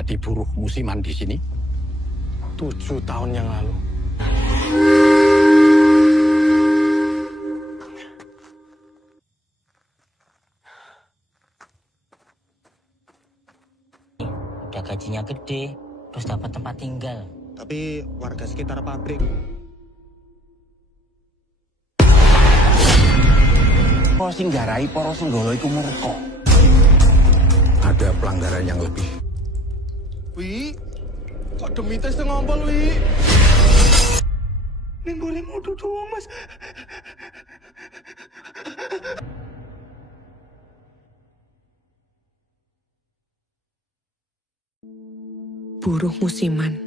jadi buruh musiman di sini 7 tahun yang lalu. Udah gajinya gede, terus dapat tempat tinggal. Tapi warga sekitar pabrik. Kok sing garai para senggala iku murka. Ada pelanggaran yang lebih. Wi, kok demite sing ngompol, Wi? Ning boleh mudu doang, Mas. Buruh musiman.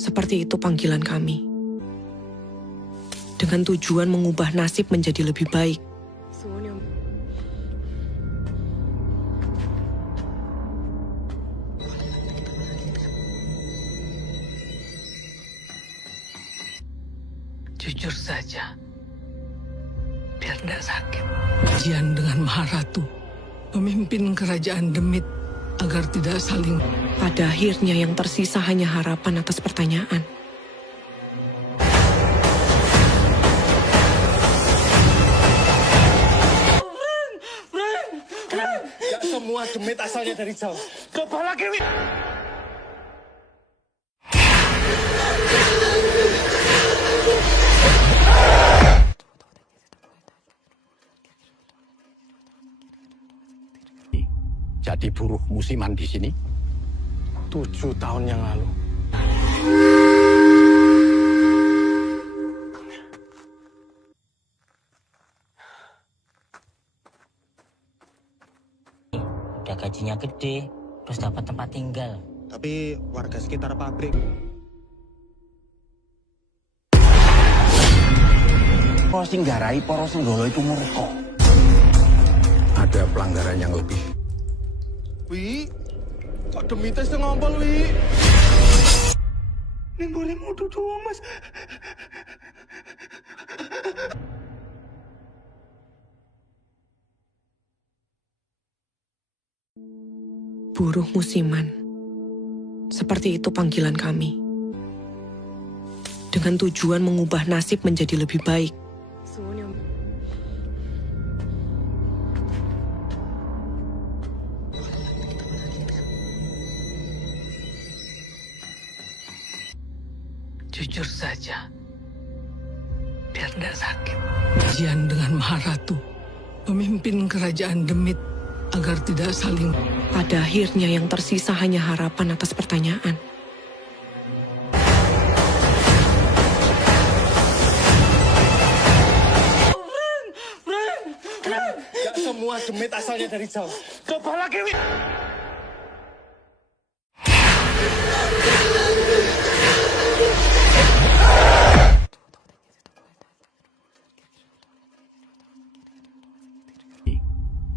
Seperti itu panggilan kami. Dengan tujuan mengubah nasib menjadi lebih baik. Jujur saja, biar tidak sakit. Ujian dengan Maharatu, memimpin kerajaan Demit agar tidak saling. Pada akhirnya yang tersisa hanya harapan atas pertanyaan. Gak semua Demit asalnya dari Jawa. Coba lagi, Wi. Jadi buruh musiman di sini 7 tahun yang lalu. Udah gajinya gede, terus dapat tempat tinggal. Tapi warga sekitar pabrik. Kok sing garai para senggala iku murka. Ada pelanggaran yang lebih. Wi, kok demite sing ngompol, Wi? Ning boleh mudu doang, Mas. Buruh musiman. Seperti itu panggilan kami. Dengan tujuan mengubah nasib menjadi lebih baik. Jujur saja, biar tidak sakit. Ujian dengan Maharatu, memimpin kerajaan Demit agar tidak saling. Pada akhirnya yang tersisa hanya harapan atas pertanyaan. Gak semua Demit asalnya dari Jawa. Coba lagi, Wi.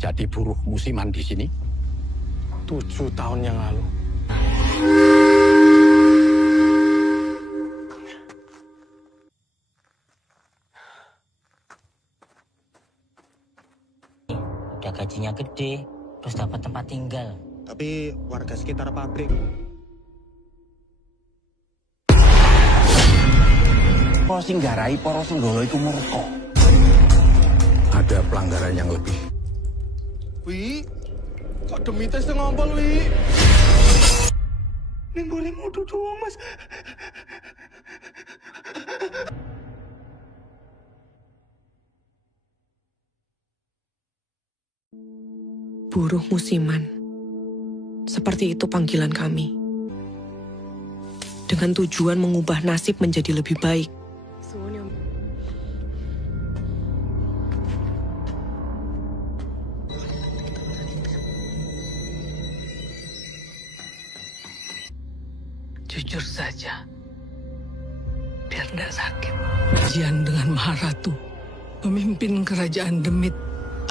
Jadi buruh musiman di sini 7 tahun yang lalu. Udah gajinya gede, terus dapat tempat tinggal. Tapi warga sekitar pabrik. Kok sing garai para senggala iku murka. Ada pelanggaran yang lebih. Wi, kok demite sing ngompol, Wi? Ning boleh mudu doang, Mas. Buruh musiman. Seperti itu panggilan kami. Dengan tujuan mengubah nasib menjadi lebih baik. Jujur saja, biar tidak sakit. Ujian dengan Maharatu, memimpin kerajaan Demit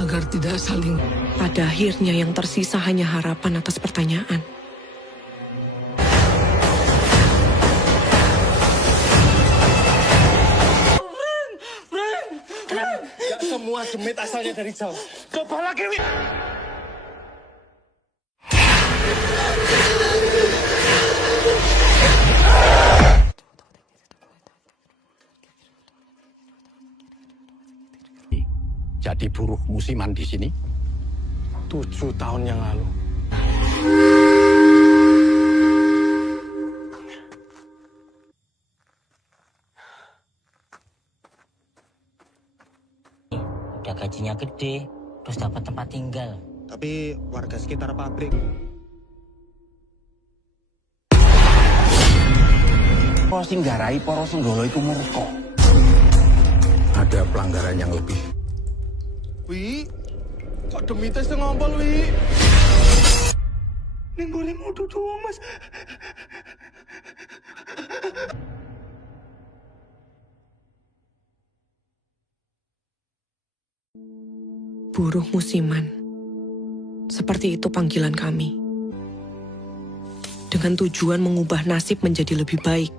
agar tidak saling. Pada akhirnya yang tersisa hanya harapan atas pertanyaan. Gak semua Demit asalnya dari Jawa. Coba lagi, Wi. jadi buruh musiman di sini? 7 tahun yang lalu. Udah gajinya gede, terus dapat tempat tinggal. Tapi warga sekitar pabrik. Apa sing garai para senggala iku murka? Ada pelanggaran yang lebih. Wi, kok demite sing ngompol, Wi? Ning boleh mudu doang, Mas. Buruh musiman. Seperti itu panggilan kami. Dengan tujuan mengubah nasib menjadi lebih baik.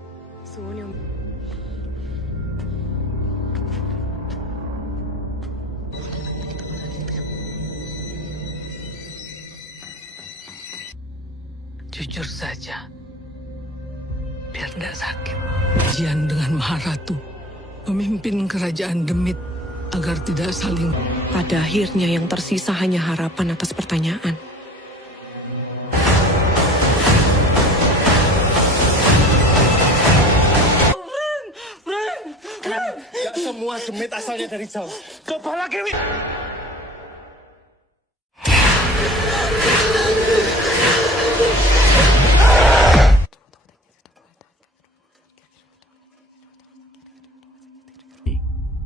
Jujur saja, biar tidak sakit. Ujian dengan Maharatu, memimpin kerajaan Demit agar tidak saling. Pada akhirnya yang tersisa hanya harapan atas pertanyaan. Gak semua demit asalnya dari jauh. Coba lagi, Wi.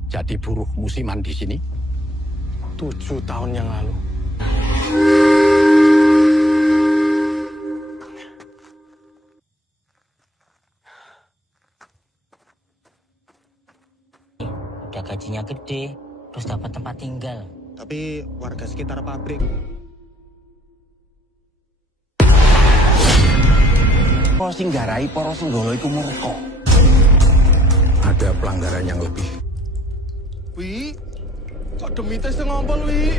Jadi buruh musiman di sini? 7 tahun yang lalu. Udah gajinya gede, terus dapat tempat tinggal. Tapi warga sekitar pabrik. Apa sing garai para senggala iku murka? Ada pelanggaran yang lebih. Wi, kok demite sing ngompol, Wi?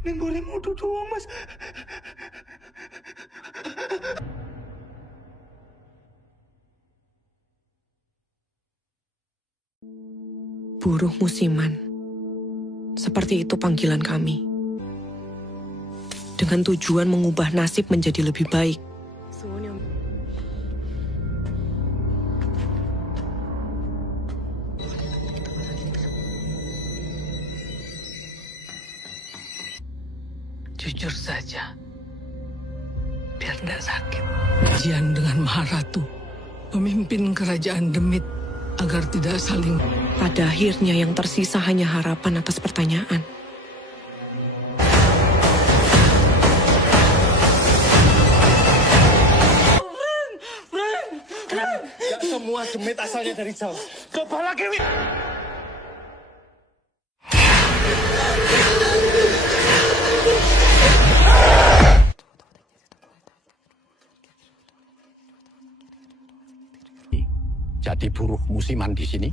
Ning boleh mudu doang, Mas. Buruh musiman. Seperti itu panggilan kami. Dengan tujuan mengubah nasib menjadi lebih baik. Jujur saja, biar tidak sakit. Ujian dengan Maharatu, memimpin kerajaan Demit agar tidak saling. Pada akhirnya yang tersisa hanya harapan atas pertanyaan. Gak semua demit asalnya dari jauh. Coba lagi, Wi. Jadi buruh musiman di sini?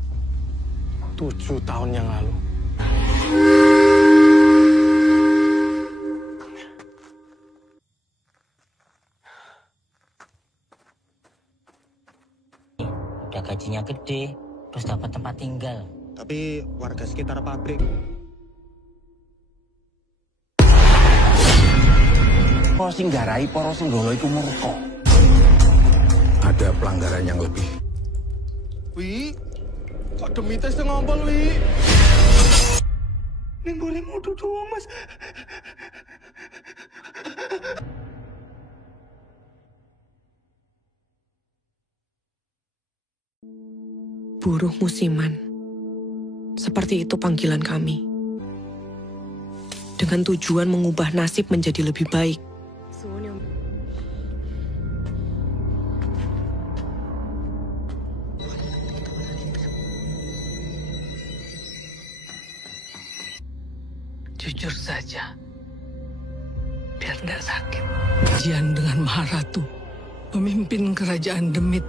7 tahun yang lalu. Udah gajinya gede, terus dapat tempat tinggal. Tapi warga sekitar pabrik. Apa sing garai para senggala iku murka? Ada pelanggaran yang lebih. Wi, kok demite sing ngompol, Wi? Ning boleh mudu doang, Mas. Buruh musiman. Seperti itu panggilan kami. Dengan tujuan mengubah nasib menjadi lebih baik. Jujur saja, biar tidak sakit. Ujian dengan Maharatu, memimpin kerajaan Demit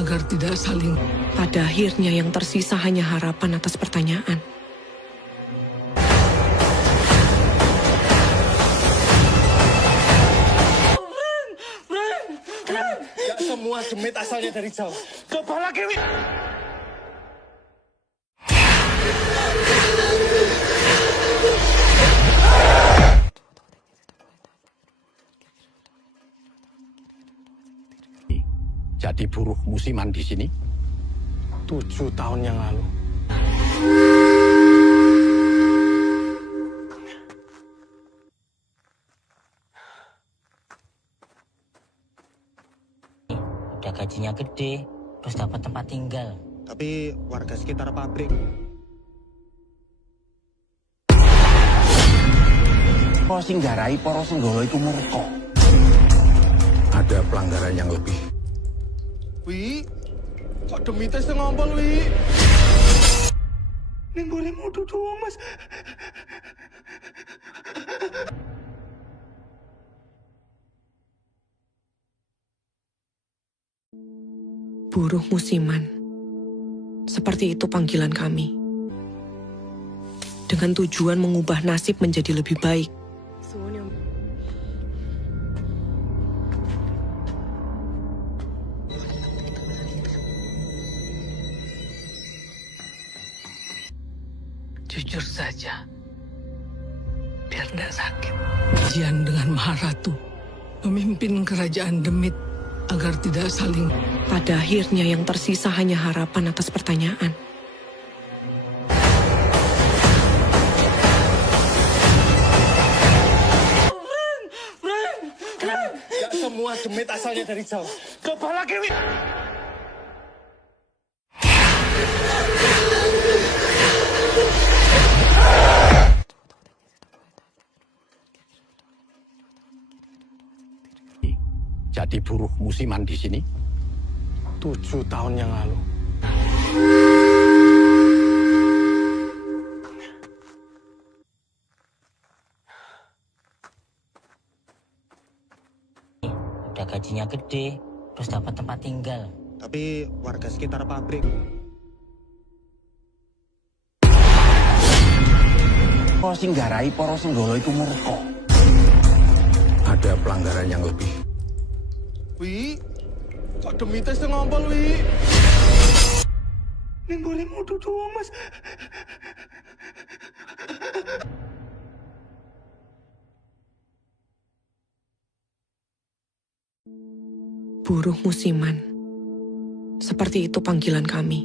agar tidak saling. Pada akhirnya yang tersisa hanya harapan atas pertanyaan. Gak semua demit asalnya dari jauh. Coba lagi, Wi. jadi buruh musiman di sini 7 tahun yang lalu. Udah gajinya gede, terus dapat tempat tinggal. Tapi warga sekitar pabrik. kok sing garai para senggala iku murka. Ada pelanggaran yang lebih. Wi, kok demite sing ngompol, Wi? Ning boleh mudu doang, Mas. Buruh musiman. Seperti itu panggilan kami. Dengan tujuan mengubah nasib menjadi lebih baik. Jujur saja, biar tidak sakit. Jian dengan Maharatu memimpin kerajaan Demit agar tidak saling. Pada akhirnya yang tersisa hanya harapan atas pertanyaan. Gak semua demit asalnya dari Jawa. Coba lagi, Wi. Jadi buruh musiman di sini 7 tahun yang lalu. Udah gajinya gede, terus dapat tempat tinggal. Tapi warga sekitar pabrik. kok sing garai para senggala iku murka. Ada pelanggaran yang lebih. Wi, kok demite sing ngompol, Wi? Ning boleh mudu doang, Mas. Buruh musiman. Seperti itu panggilan kami.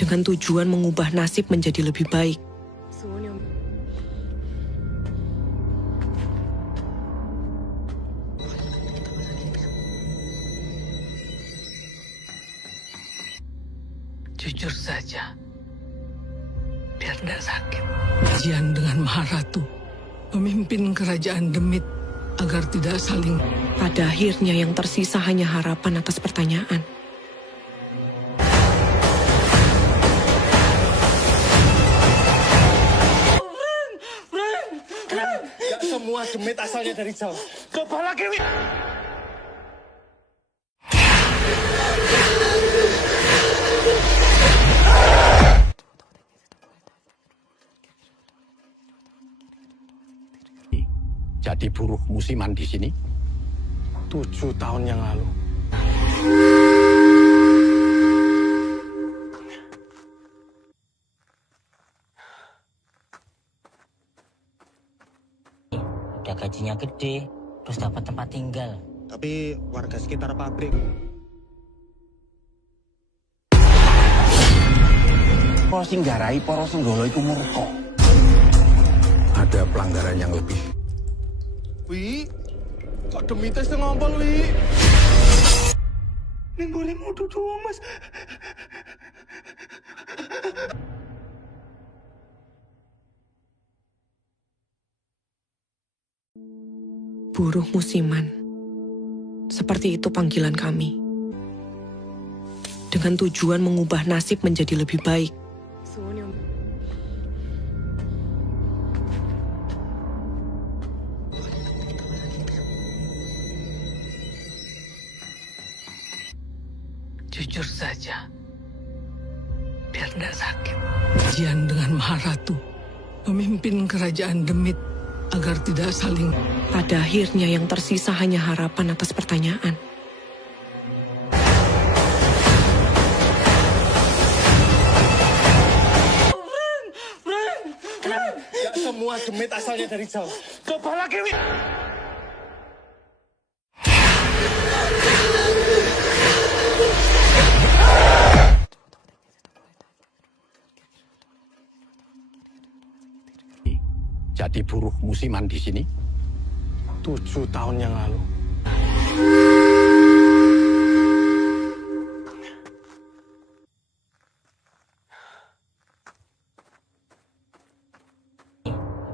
Dengan tujuan mengubah nasib menjadi lebih baik. Jujur saja, biar tidak sakit. Jian dengan Maharatu memimpin kerajaan Demit agar tidak saling. Pada akhirnya yang tersisa hanya harapan atas pertanyaan. Gak semua demit asalnya dari Jawa. Coba lagi, Wi. Jadi buruh musiman di sini 7 tahun yang lalu. Udah gajinya gede, terus dapat tempat tinggal. Tapi warga sekitar pabrik. kok sing garai para senggala iku murka. Ada pelanggaran yang lebih. Wi, kok demite sing ngompol, Wi? Ning boleh mudu doang, Mas. Buruh musiman. Seperti itu panggilan kami. Dengan tujuan mengubah nasib menjadi lebih baik. Jujur saja, biar tidak sakit. Jian dengan Maharatu memimpin kerajaan Demit agar tidak saling. Pada akhirnya yang tersisa hanya harapan atas pertanyaan. Gak semua demit asalnya dari Jawa. Coba lagi, Wi. jadi buruh musiman di sini? 7 tahun yang lalu.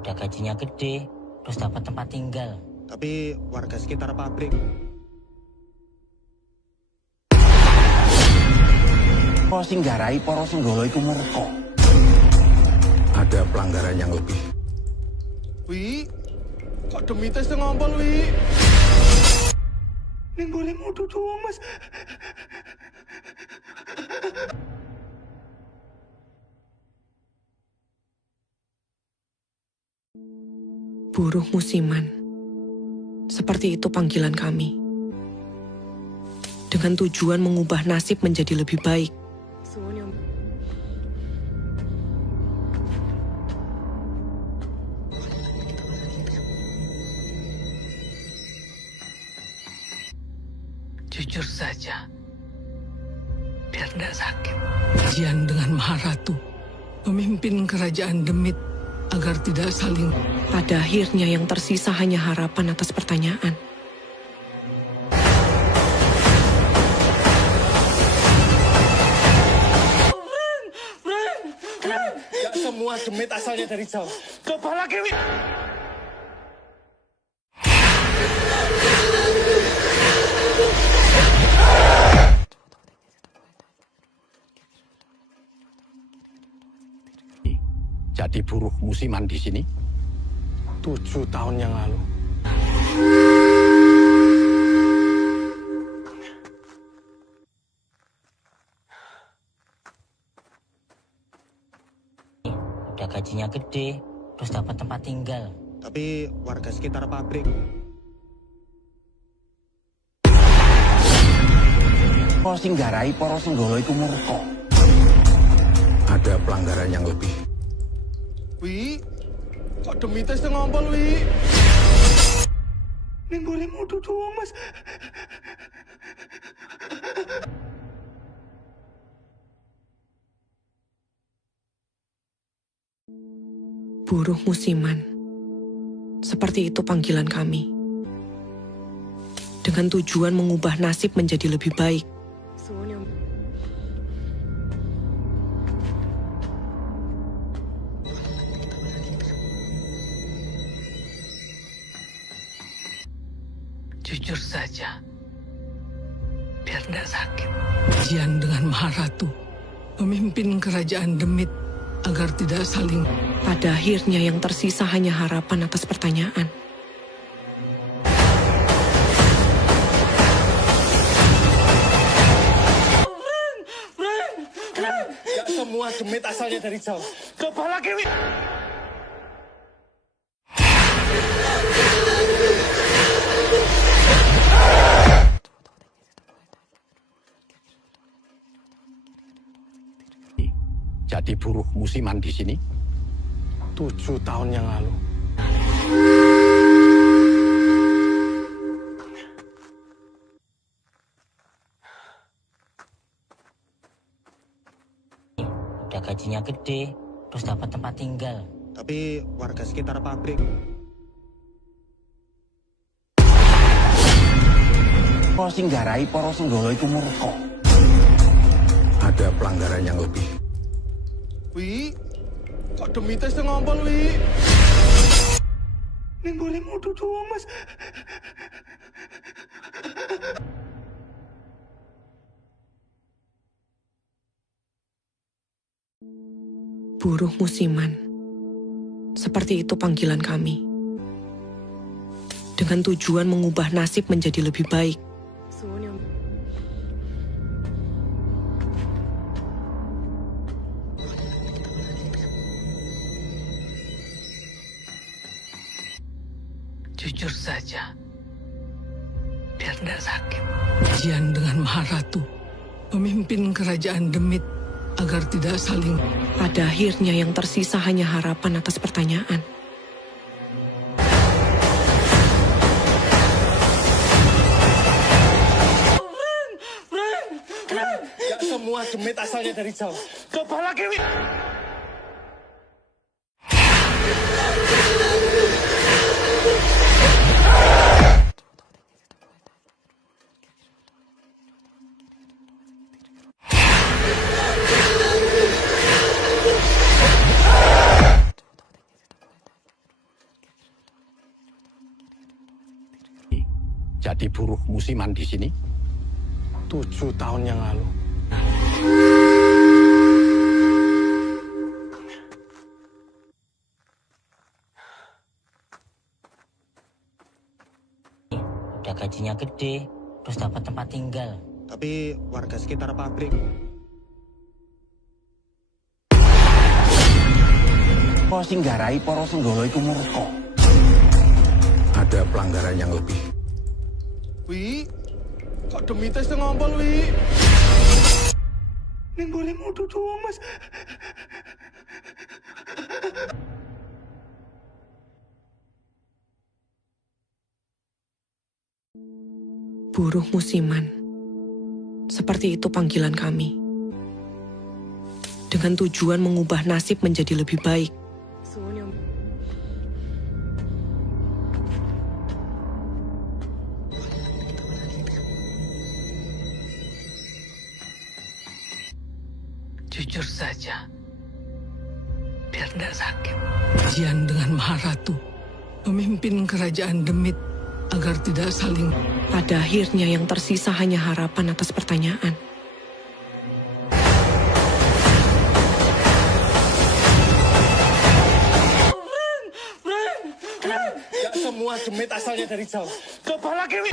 Udah gajinya gede, terus dapat tempat tinggal. Tapi warga sekitar pabrik. Kok sing garai para senggala iku murka. Ada pelanggaran yang lebih. Wi, kok demite sing ngompol, Wi? Ning boleh mudu doang, Mas. Buruh musiman. Seperti itu panggilan kami. Dengan tujuan mengubah nasib menjadi lebih baik. Jujur saja, biar tidak sakit. Jian dengan Maharatu memimpin kerajaan Demit agar tidak saling. Pada akhirnya yang tersisa hanya harapan atas pertanyaan. Gak semua demit asalnya dari Jawa. Coba lagi, Wi. Jadi buruh musiman di sini? 7 tahun yang lalu. Udah gajinya gede, terus dapat tempat tinggal. Tapi warga sekitar pabrik. Kok sing garai para senggala iku murka. Ada pelanggaran yang lebih. Wi, kok demite sing ngompol, Wi? Ning boleh mudu doang, Mas. Buruh musiman. Seperti itu panggilan kami. Dengan tujuan mengubah nasib menjadi lebih baik. Jujur saja, biar tidak sakit. Jian dengan Maharatu memimpin kerajaan Demit agar tidak saling. Pada akhirnya yang tersisa hanya harapan atas pertanyaan. Gak semua demit asalnya dari Jawa. Coba lagi, Wi. Jadi buruh musiman di sini? 7 tahun yang lalu. Udah gajinya gede, terus dapat tempat tinggal. Tapi warga sekitar pabrik. Kok sing garai para senggala iku murka. Ada pelanggaran yang lebih. Wi, kok demite sing ngompol, Wi? Ning boleh mudu doang, Mas. Buruh musiman. Seperti itu panggilan kami. Dengan tujuan mengubah nasib menjadi lebih baik. Jujur saja, biar tidak sakit. Jian dengan Maharatu memimpin kerajaan Demit agar tidak saling. Pada akhirnya yang tersisa hanya harapan atas pertanyaan. Gak semua demit asalnya dari Jawa. Coba lagi, Wi. jadi buruh musiman di sini? 7 tahun yang lalu. Udah gajinya gede, terus dapat tempat tinggal. Tapi warga sekitar pabrik. Kok sing garai para senggala iku murka? Ada pelanggaran yang lebih. Wi, kok demite sing ngompol, Wi? Ning boleh mudu doang, Mas. Buruh musiman. Seperti itu panggilan kami. Dengan tujuan mengubah nasib menjadi lebih baik. Jujur saja, biar tidak sakit. Jian dengan Maharatu memimpin kerajaan Demit agar tidak saling. Pada akhirnya yang tersisa hanya harapan atas pertanyaan. Gak semua demit asalnya dari Jawa. Coba lagi, Wi.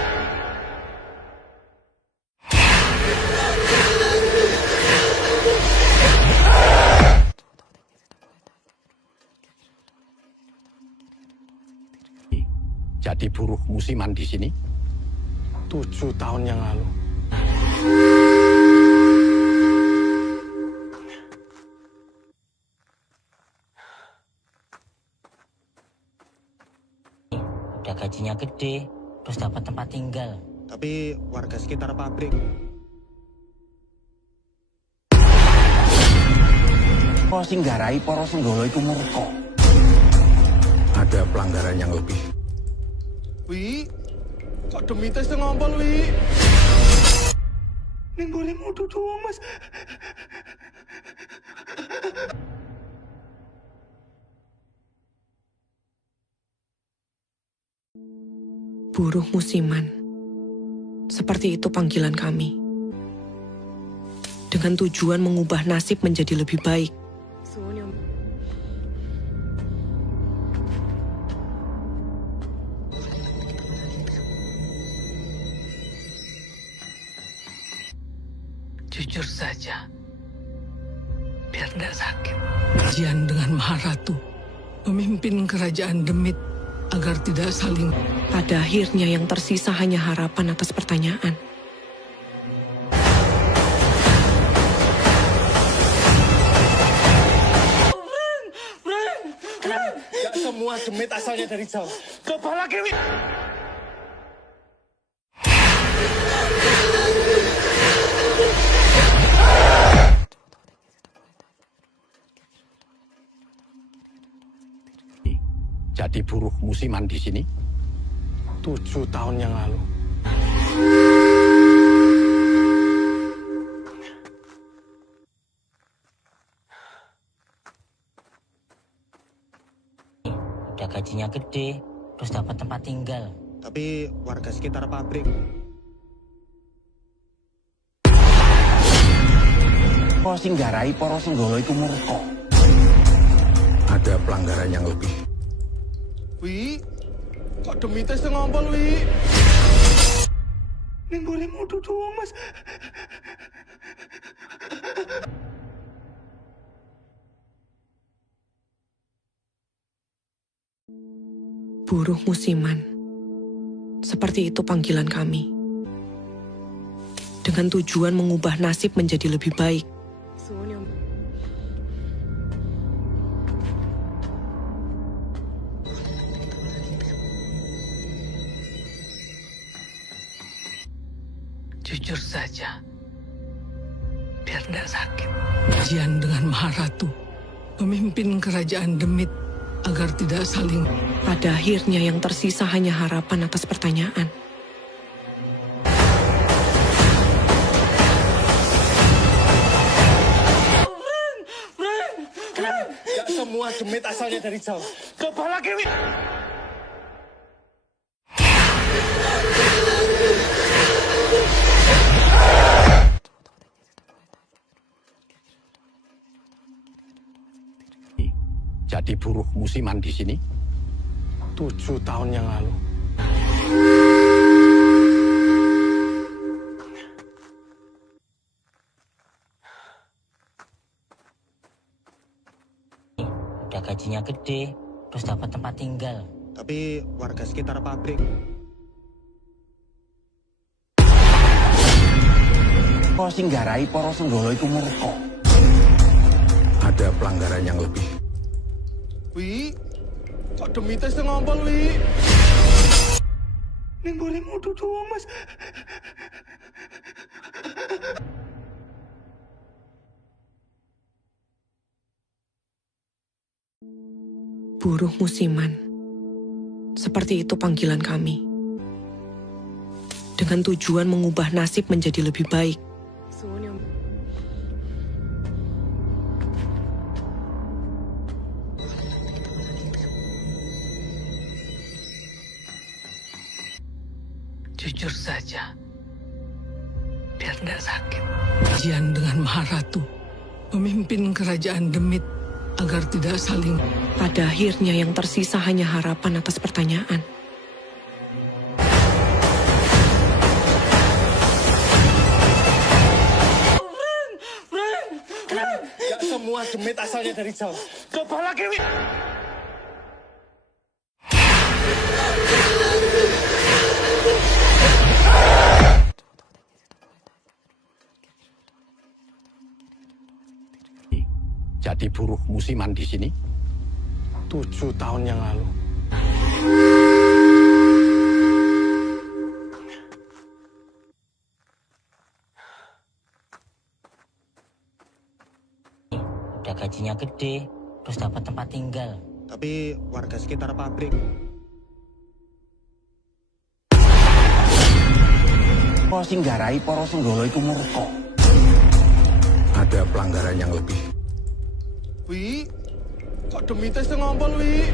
Jadi buruh musiman di sini? 7 tahun yang lalu. Udah gajinya gede, terus dapat tempat tinggal. Tapi warga sekitar pabrik. Kok sing garai para senggala iku murka? Ada pelanggaran yang lebih. Wi, kok demite sing ngompol, Wi? Ning boleh mudu doang, Mas. Buruh musiman. Seperti itu panggilan kami. Dengan tujuan mengubah nasib menjadi lebih baik. Jujur saja, biar tidak sakit. Jian dengan Maharatu memimpin kerajaan Demit agar tidak saling. Pada akhirnya yang tersisa hanya harapan atas pertanyaan. Gak semua demit asalnya dari Jawa. Coba lagi, Wi. Jadi buruh musiman di sini? 7 tahun yang lalu. Udah gajinya gede, terus dapat tempat tinggal. Tapi warga sekitar pabrik. Kok sing garai para senggala iku murka? Ada pelanggaran yang lebih. Wi, kok demite sing ngompol, Wi? Ning boleh mudu doang, Mas. Buruh musiman. Seperti itu panggilan kami. Dengan tujuan mengubah nasib menjadi lebih baik. Jujur saja, biar tidak sakit. Jian dengan Maharatu memimpin kerajaan Demit agar tidak saling. Pada akhirnya yang tersisa hanya harapan atas pertanyaan. Gak semua demit asalnya dari Jawa. Coba lagi, Wi. jadi buruh musiman di sini? 7 tahun yang lalu. Udah gajinya gede, terus dapat tempat tinggal. Tapi warga sekitar pabrik. Kok sing garai para senggala iku murka. Ada pelanggaran yang lebih. Wi, kok demite sing ngompol, Wi? Ning boleh mudu doang, Mas. Buruh musiman. Seperti itu panggilan kami. Dengan tujuan mengubah nasib menjadi lebih baik. Jujur saja, biar tidak sakit. Ujian dengan Maharatu, memimpin kerajaan Demit agar tidak saling. Pada akhirnya yang tersisa hanya harapan atas pertanyaan. Gak semua demit asalnya dari Jawa. Coba lagi, Wi. Jadi buruh musiman di sini? 7 tahun yang lalu. Udah gajinya gede, terus dapat tempat tinggal. Tapi warga sekitar pabrik. Kok sing garai para senggala iku murka. Ada pelanggaran yang lebih. Wi, kok demite sing ngompol, Wi?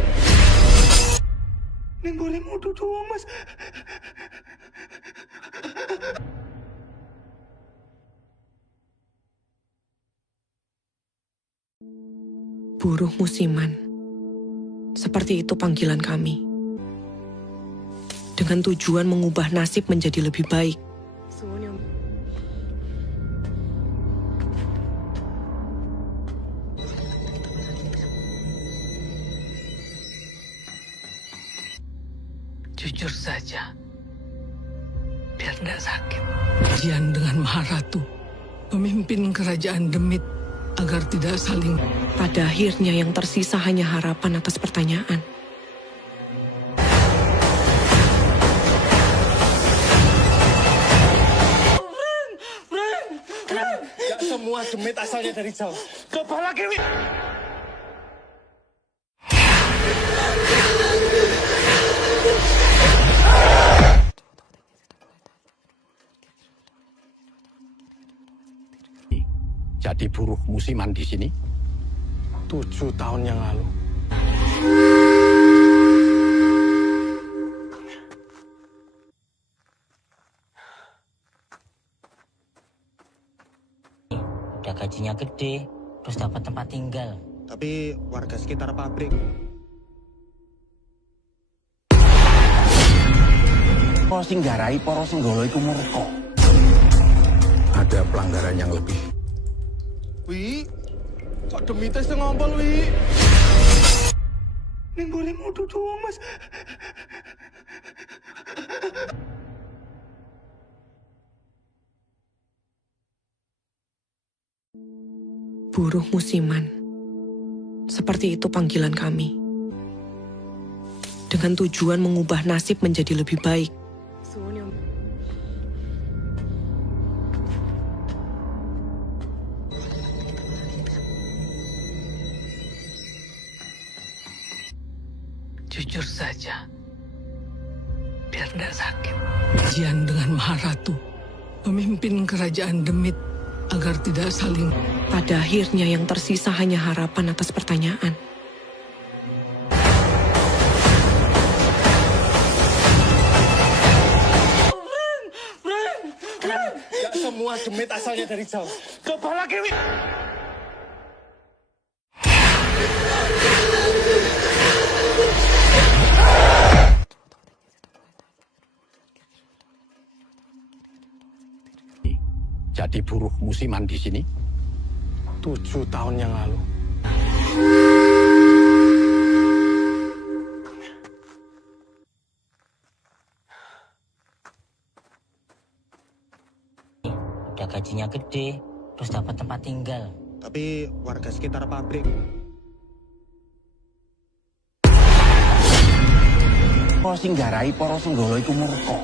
Ning boleh mudu doang, Mas. Buruh musiman. Seperti itu panggilan kami. Dengan tujuan mengubah nasib menjadi lebih baik. Jujur saja, biar tidak sakit. Ujian dengan Maharatu, memimpin kerajaan Demit agar tidak saling. Pada akhirnya yang tersisa hanya harapan atas pertanyaan. Gak semua demit asalnya dari Jawa. Coba lagi, Wi. Jadi buruh musiman di sini? 7 tahun yang lalu. Udah gajinya gede, terus dapat tempat tinggal. Tapi warga sekitar pabrik. Kok sing garai para senggala iku murka. Ada pelanggaran yang lebih. Wi, kok demite sing ngompol, Wi? Ning boleh mudu doang, Mas. Buruh musiman. Seperti itu panggilan kami. Dengan tujuan mengubah nasib menjadi lebih baik. Jujur saja, biar tidak sakit. Ujian dengan Maharatu, memimpin kerajaan Demit agar tidak saling. Pada akhirnya yang tersisa hanya harapan atas pertanyaan. Gak semua demit asalnya dari Jawa. Coba lagi, Wi. jadi buruh musiman di sini? 7 tahun yang lalu. Udah gajinya gede, terus dapat tempat tinggal. Tapi warga sekitar pabrik. Para sing garai para senggala iku murka.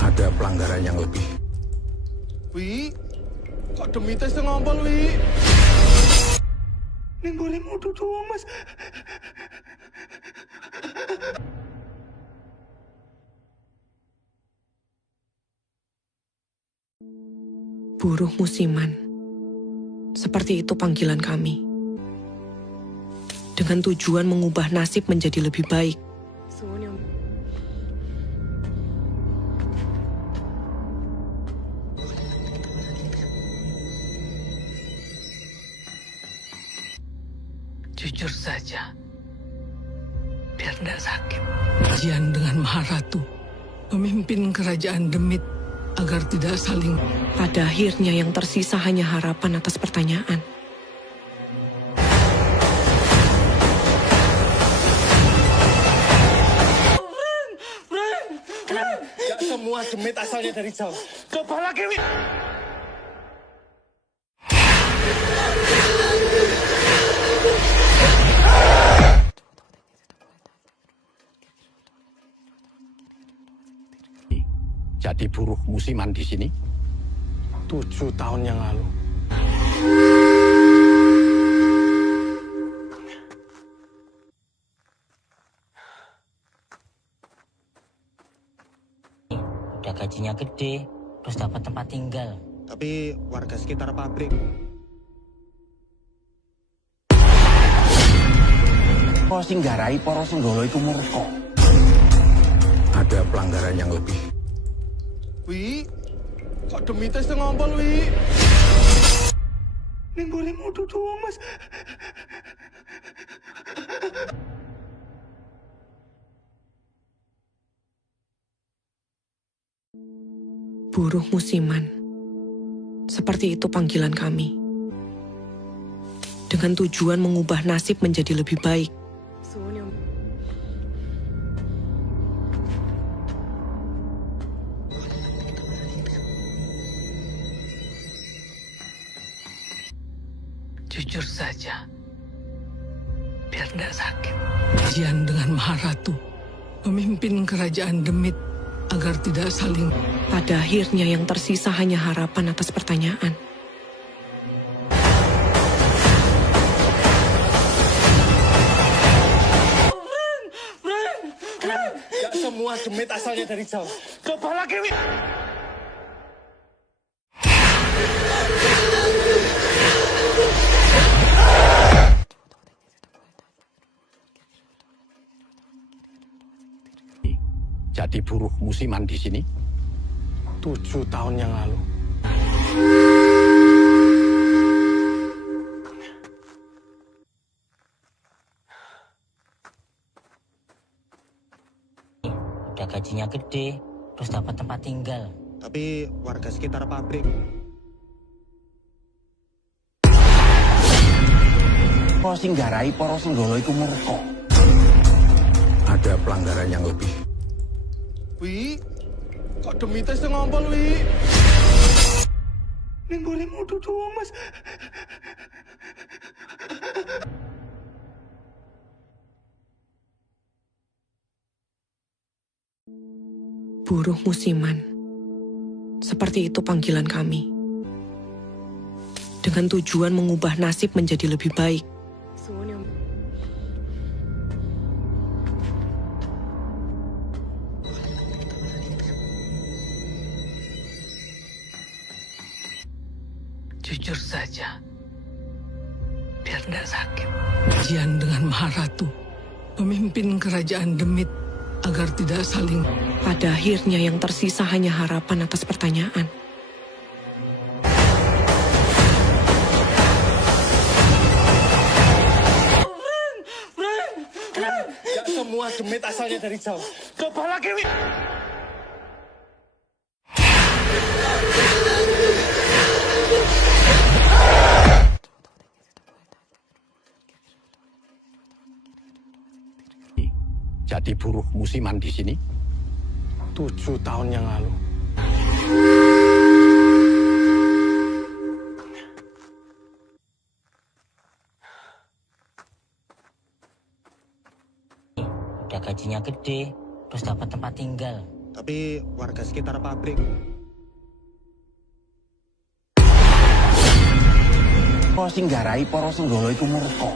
Ada pelanggaran yang lebih. Wi, kok demite sing ngompol, Wi? Ning boleh mudu doang, Mas. Buruh musiman. Seperti itu panggilan kami. Dengan tujuan mengubah nasib menjadi lebih baik. Jujur saja, biar tidak sakit. Kajian dengan Maharatu, memimpin kerajaan Demit agar tidak saling. Pada akhirnya yang tersisa hanya harapan atas pertanyaan. Gak semua demit asalnya dari Jawa. Coba lagi, Wi. Jadi buruh musiman di sini? 7 tahun yang lalu. Udah gajinya gede, terus dapat tempat tinggal. Tapi warga sekitar pabrik. Para sing garai para senggala iku murka. Ada pelanggaran yang lebih. Wi, kok demite sing ngompol, Wi? Ning boleh mudu doang, Mas. Buruh musiman. Seperti itu panggilan kami. Dengan tujuan mengubah nasib menjadi lebih baik. Jujur saja, biar tidak sakit. Kajian dengan Maharatu, memimpin kerajaan Demit agar tidak saling. Pada akhirnya yang tersisa hanya harapan atas pertanyaan. Gak semua demit asalnya dari Jawa. Coba lagi, Wi. Jadi buruh musiman di sini? 7 tahun yang lalu. Udah gajinya gede, terus dapat tempat tinggal. Tapi warga sekitar pabrik. Para sing garai para senggala iku murka. Ada pelanggaran yang lebih. Wi, kok demite sing ngompol, Wi? Ning boleh mudu doang, Mas. Buruh musiman. Seperti itu panggilan kami. Dengan tujuan mengubah nasib menjadi lebih baik. Jujur saja, biar tidak sakit. Kajian dengan Maharatu, memimpin kerajaan Demit agar tidak saling. Pada akhirnya yang tersisa hanya harapan atas pertanyaan. Gak semua demit asalnya dari Jawa. Coba lagi, Wi. jadi buruh musiman di sini? 7 tahun yang lalu. Udah gajinya gede, terus dapat tempat tinggal. Tapi warga sekitar pabrik. Kok sing garai para senggala iku murka.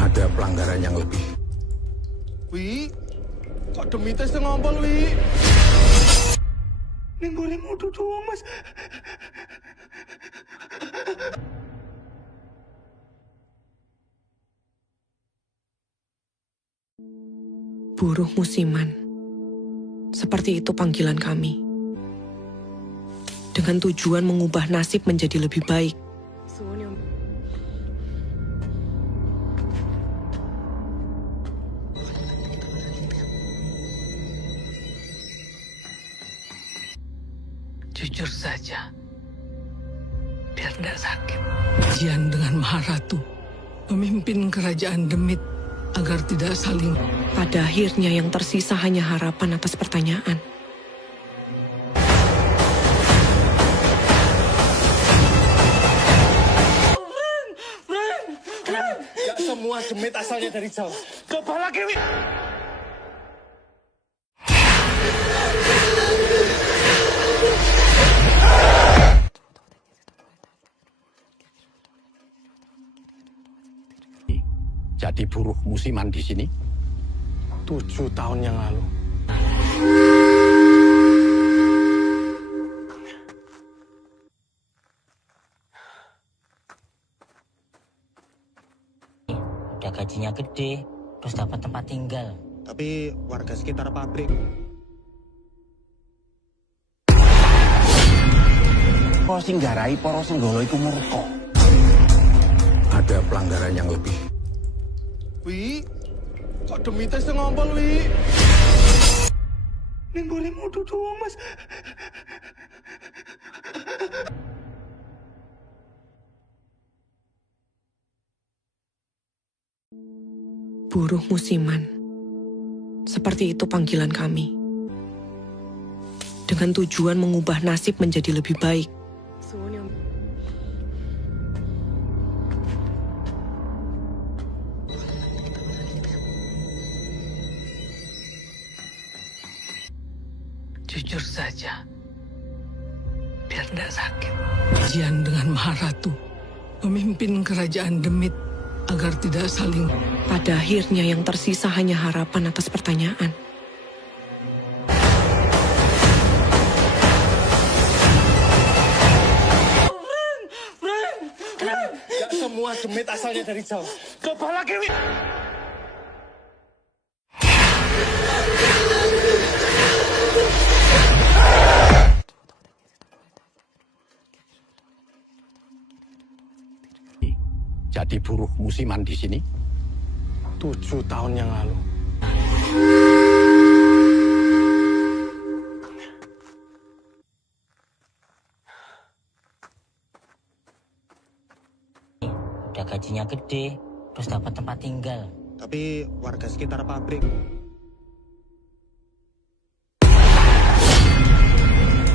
Ada pelanggaran yang lebih. Wi, kok demite sing ngompol, Wi? Ning boleh mudu doang, Mas. Buruh musiman. Seperti itu panggilan kami. Dengan tujuan mengubah nasib menjadi lebih baik. Jujur saja, biar tidak sakit. Jian dengan Maharatu memimpin kerajaan Demit agar tidak saling. Pada akhirnya yang tersisa hanya harapan atas pertanyaan. Gak semua demit asalnya dari Jawa. Coba lagi, Wi. Jadi buruh musiman di sini? 7 tahun yang lalu. Udah gajinya gede, terus dapat tempat tinggal. Tapi warga sekitar pabrik. Kok sing garai para senggala iku murka. Ada pelanggaran yang lebih. Wi, kok demite sing ngompol, Wi? Ning boleh mudu doang, Mas. Buruh musiman. Seperti itu panggilan kami. Dengan tujuan mengubah nasib menjadi lebih baik. Jujur saja, biar tidak sakit. Jian dengan Maharatu memimpin kerajaan Demit agar tidak saling. Pada akhirnya yang tersisa hanya harapan atas pertanyaan. Gak semua demit asalnya dari Jawa. Coba lagi, Wi. Jadi buruh musiman di sini? 7 tahun yang lalu. Udah gajinya gede, terus dapat tempat tinggal. Tapi warga sekitar pabrik.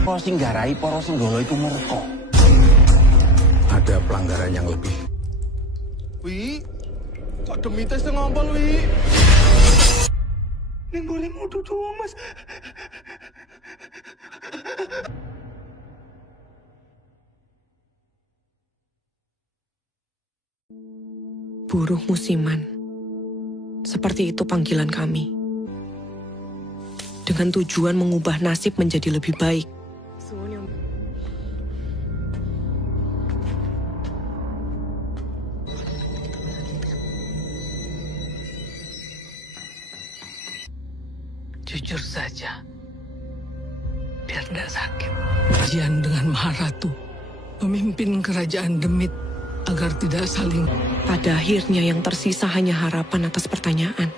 Kok sing garai para senggala iku murka. Ada pelanggaran yang lebih. Wi, kok demite sing ngompol, Wi? Ning boleh mudu doang, Mas. Buruh musiman. Seperti itu panggilan kami. Dengan tujuan mengubah nasib menjadi lebih baik. Jujur saja, biar tidak sakit. Jian dengan Maharatu memimpin kerajaan Demit agar tidak saling. Pada akhirnya yang tersisa hanya harapan atas pertanyaan.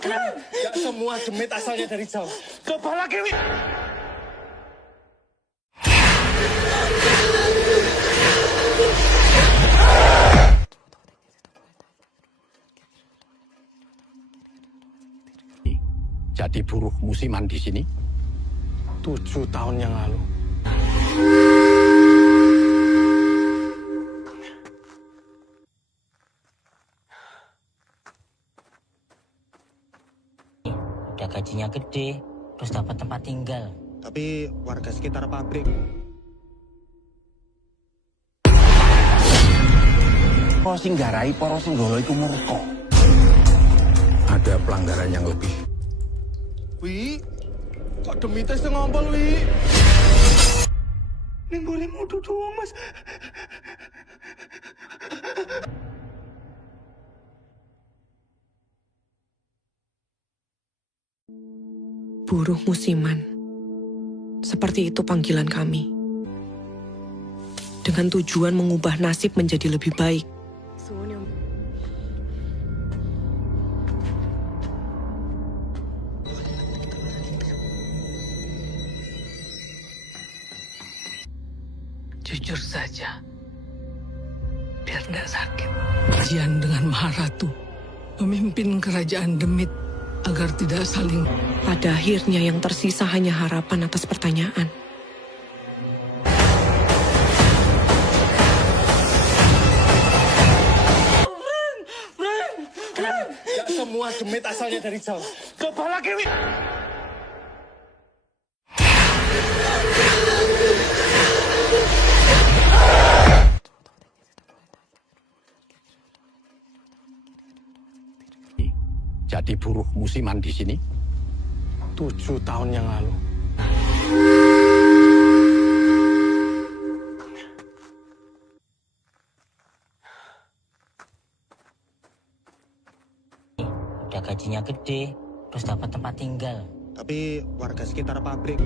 Gak semua demit asalnya dari Jawa. Coba lagi, Wi. jadi buruh musiman di sini? 7 tahun yang lalu. Udah gajinya gede, terus dapat tempat tinggal. Tapi warga sekitar pabrik. Kok sing garai para senggala iku murka. Ada pelanggaran yang lebih. Wi, kok demite sing ngompol, Wi? Ning boleh mudu doang, Mas. Buruh musiman. Seperti itu panggilan kami. Dengan tujuan mengubah nasib menjadi lebih baik. Jujur saja, biar tidak sakit. Jian dengan Maharatu memimpin kerajaan Demit agar tidak saling. Pada akhirnya yang tersisa hanya harapan atas pertanyaan. Gak semua demit asalnya dari Jawa. Coba lagi, Wi. Jadi buruh musiman di sini? 7 tahun yang lalu. Udah gajinya gede, terus dapat tempat tinggal. Tapi warga sekitar pabrik.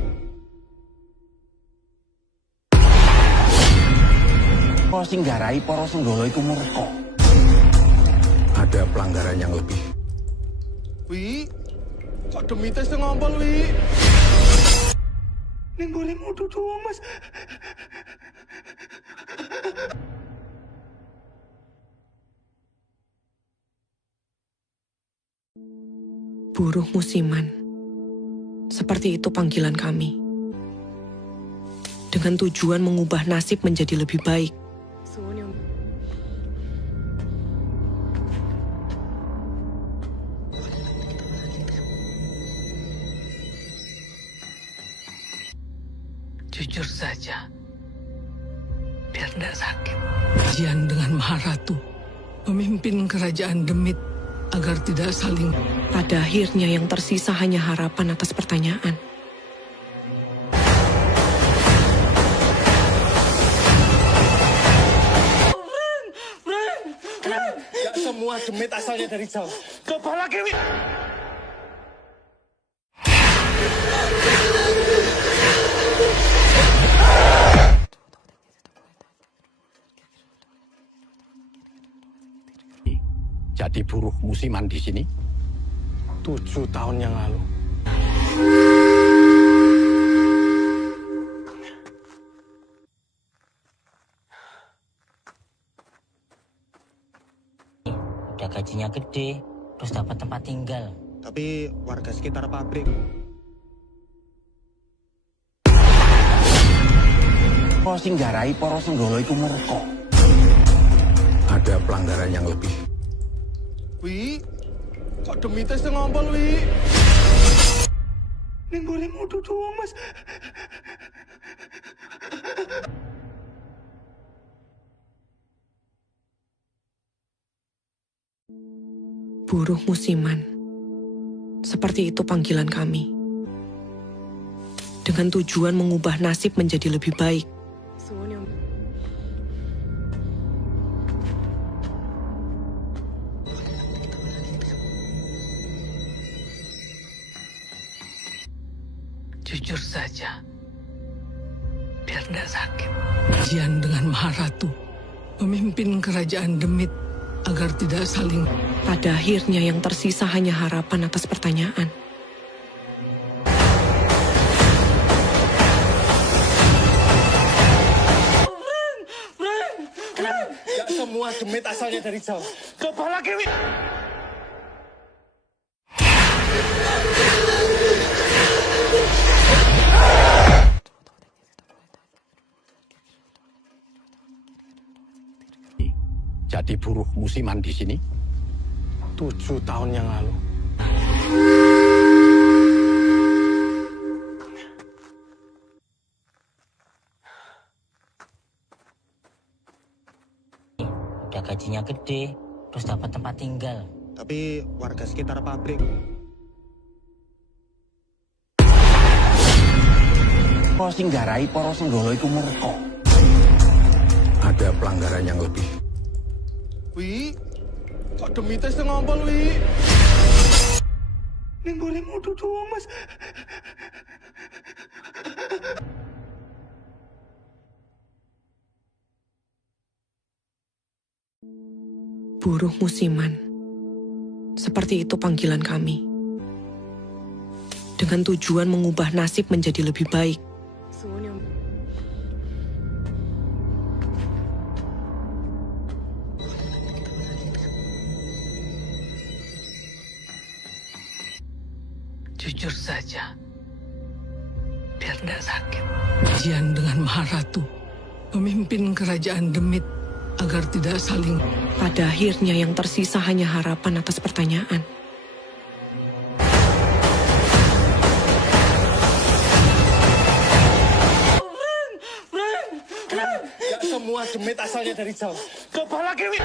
Kok sing garai para senggala iku murka. Ada pelanggaran yang lebih. Wi, kok demite sing ngompol, Wi? Ning boleh mudu doang, Mas. Buruh musiman. Seperti itu panggilan kami. Dengan tujuan mengubah nasib menjadi lebih baik. Jujur saja, biar tidak sakit. Jian dengan Maharatu memimpin kerajaan Demit agar tidak saling. Pada akhirnya yang tersisa hanya harapan atas pertanyaan. Gak semua demit asalnya dari Jawa. Coba lagi, Wi. Jadi buruh musiman di sini? 7 tahun yang lalu. Udah gajinya gede, terus dapat tempat tinggal. Tapi warga sekitar pabrik. Kok sing garai para senggala iku murka. Ada pelanggaran yang lebih. Wi, kok demite sing ngompol, Wi? Ning boleh mudu doang, Mas. Buruh musiman. Seperti itu panggilan kami. Dengan tujuan mengubah nasib menjadi lebih baik. Jujur saja, biar tidak sakit. Jian dengan Maharatu memimpin kerajaan Demit agar tidak saling. Pada akhirnya yang tersisa hanya harapan atas pertanyaan. Gak semua demit asalnya dari Jawa. Coba lagi, Wi. jadi buruh musiman di sini? 7 tahun yang lalu. Udah gajinya gede, terus dapat tempat tinggal. Tapi warga sekitar pabrik. Kok sing garai para senggala iku murka. Ada pelanggaran yang lebih. Wi, kok demite sing ngompol, Wi? Ning boleh mudu doang, Mas. Buruh musiman. Seperti itu panggilan kami. Dengan tujuan mengubah nasib menjadi lebih baik. Jujur saja, biar tidak sakit. Ujian dengan Maharatu, memimpin kerajaan Demit agar tidak saling. Pada akhirnya yang tersisa hanya harapan atas pertanyaan. Gak semua demit asalnya dari Jawa. Coba lagi, Wi.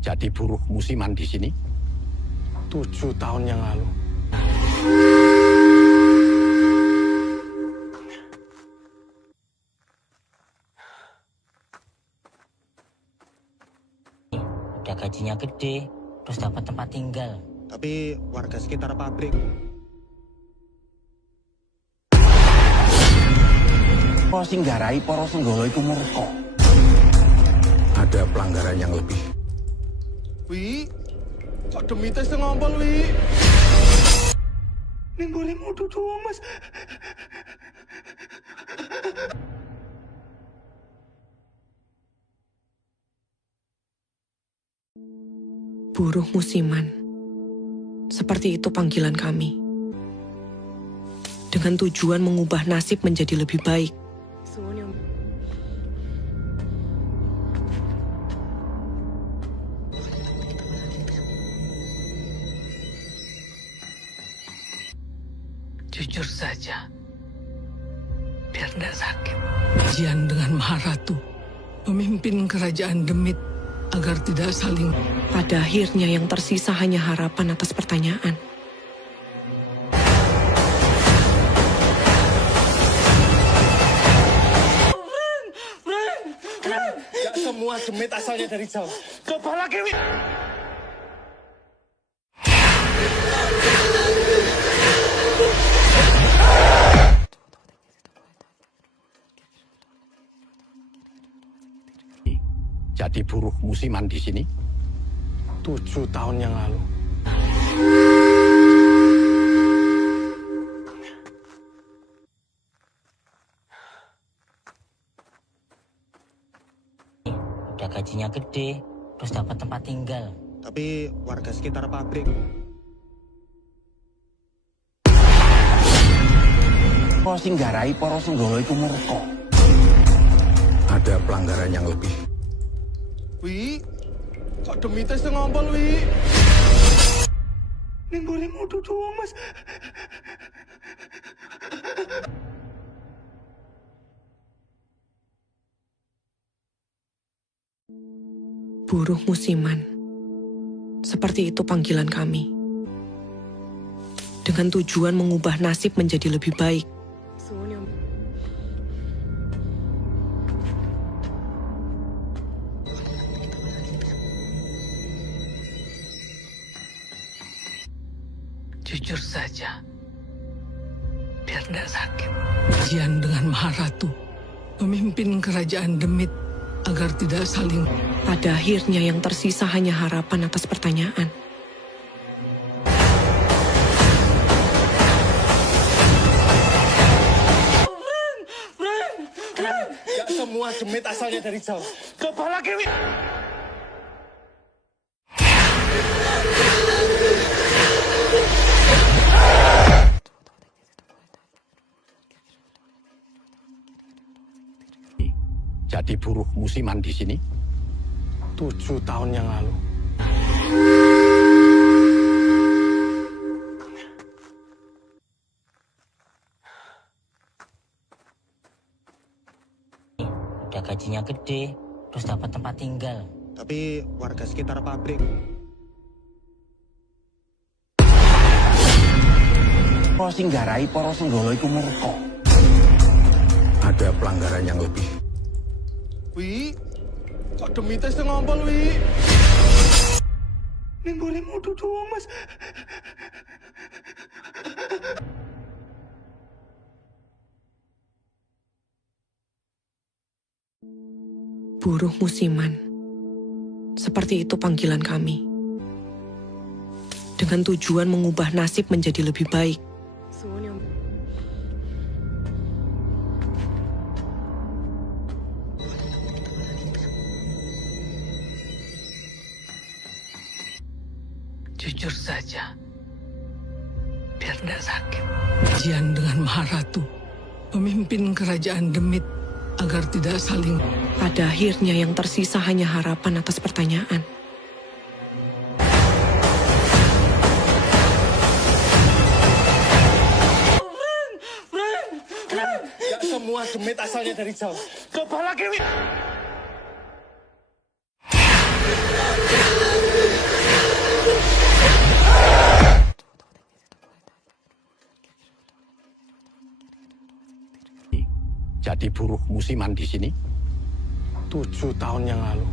Jadi buruh musiman di sini? 7 tahun yang lalu. Udah gajinya gede, terus dapat tempat tinggal. Tapi warga sekitar pabrik. Kok sing garai para senggala iku murka. Ada pelanggaran yang lebih. Wi, kok demite sing ngompol, Wi? Ning boleh mudu doang, Mas. Buruh musiman. Seperti itu panggilan kami. Dengan tujuan mengubah nasib menjadi lebih baik. Jujur saja, biar tidak sakit. Ujian dengan Maharatu, memimpin kerajaan Demit agar tidak saling. Pada akhirnya yang tersisa hanya harapan atas pertanyaan. Gak semua demit asalnya dari Jawa. Coba lagi, Wi. Jadi buruh musiman di sini? 7 tahun yang lalu. Udah gajinya gede, terus dapat tempat tinggal. Tapi warga sekitar pabrik. Kok sing garai para senggala iku murka. Ada pelanggaran yang lebih. Wi, kok demite sing ngompol, Wi? Ning boleh mudu doang, Mas. Buruh musiman. Seperti itu panggilan kami. Dengan tujuan mengubah nasib menjadi lebih baik. Jujur saja, biar tidak sakit. Ujian dengan Maharatu, memimpin kerajaan Demit agar tidak saling. Pada akhirnya yang tersisa hanya harapan atas pertanyaan. Gak semua demit asalnya dari Jawa. Coba lagi, Wi. jadi buruh musiman di sini? 7 tahun yang lalu. Udah gajinya gede, terus dapat tempat tinggal. Tapi warga sekitar pabrik. Para sing garai para senggala iku murka. Ada pelanggaran yang lebih. Wi, kok demite sing ngompol, Wi? Ning boleh mudu doang, Mas. Buruh musiman. Seperti itu panggilan kami. Dengan tujuan mengubah nasib menjadi lebih baik. Jujur saja, biar tidak sakit. Jian dengan Maharatu memimpin kerajaan Demit agar tidak saling. Pada akhirnya yang tersisa hanya harapan atas pertanyaan. Gak semua demit asalnya dari Jawa. Coba lagi, Wi. Jadi buruh musiman di sini? 7 tahun yang lalu.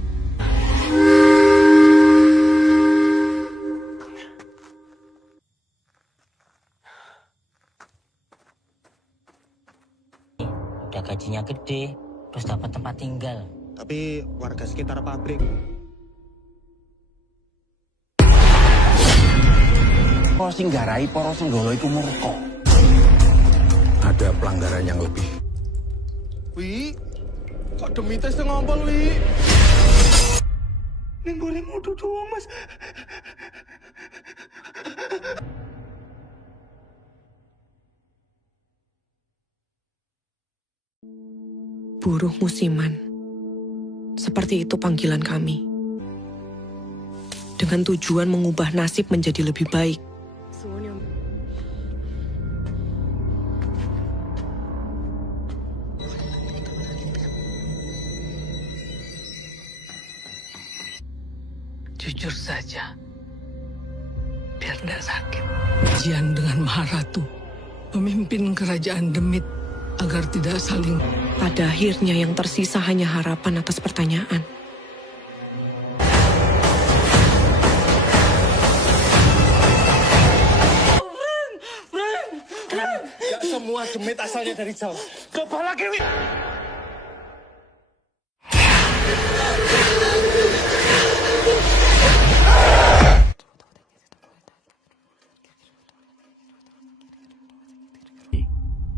Udah gajinya gede, terus dapat tempat tinggal. Tapi warga sekitar pabrik. Para sing garai para senggala iku murka. Ada pelanggaran yang lebih. Wi, kok demite sing ngompol, Wi? Ning boleh mudu doang, Mas. Buruh musiman. Seperti itu panggilan kami. Dengan tujuan mengubah nasib menjadi lebih baik. Jujur saja, biar tidak sakit. Jian dengan Maharatu memimpin kerajaan Demit agar tidak saling. Pada akhirnya yang tersisa hanya harapan atas pertanyaan. Gak semua demit asalnya dari Jawa. Coba lagi, Wi.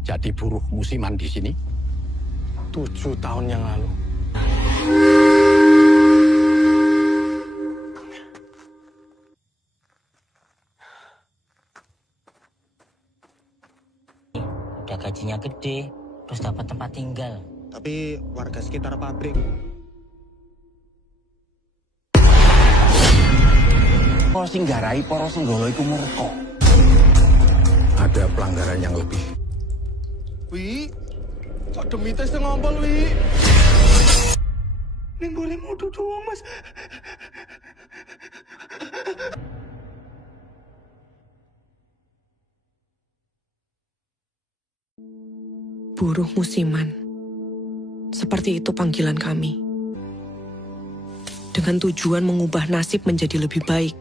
Jadi buruh musiman di sini? 7 tahun yang lalu. Udah gajinya gede, terus dapat tempat tinggal. Tapi warga sekitar pabrik. Para sing garai para senggala iku murka. Ada pelanggaran yang lebih. Wi, kok demite sing ngompol, Wi? Ning boleh mudu doang, Mas. Buruh musiman. Seperti itu panggilan kami. Dengan tujuan mengubah nasib menjadi lebih baik.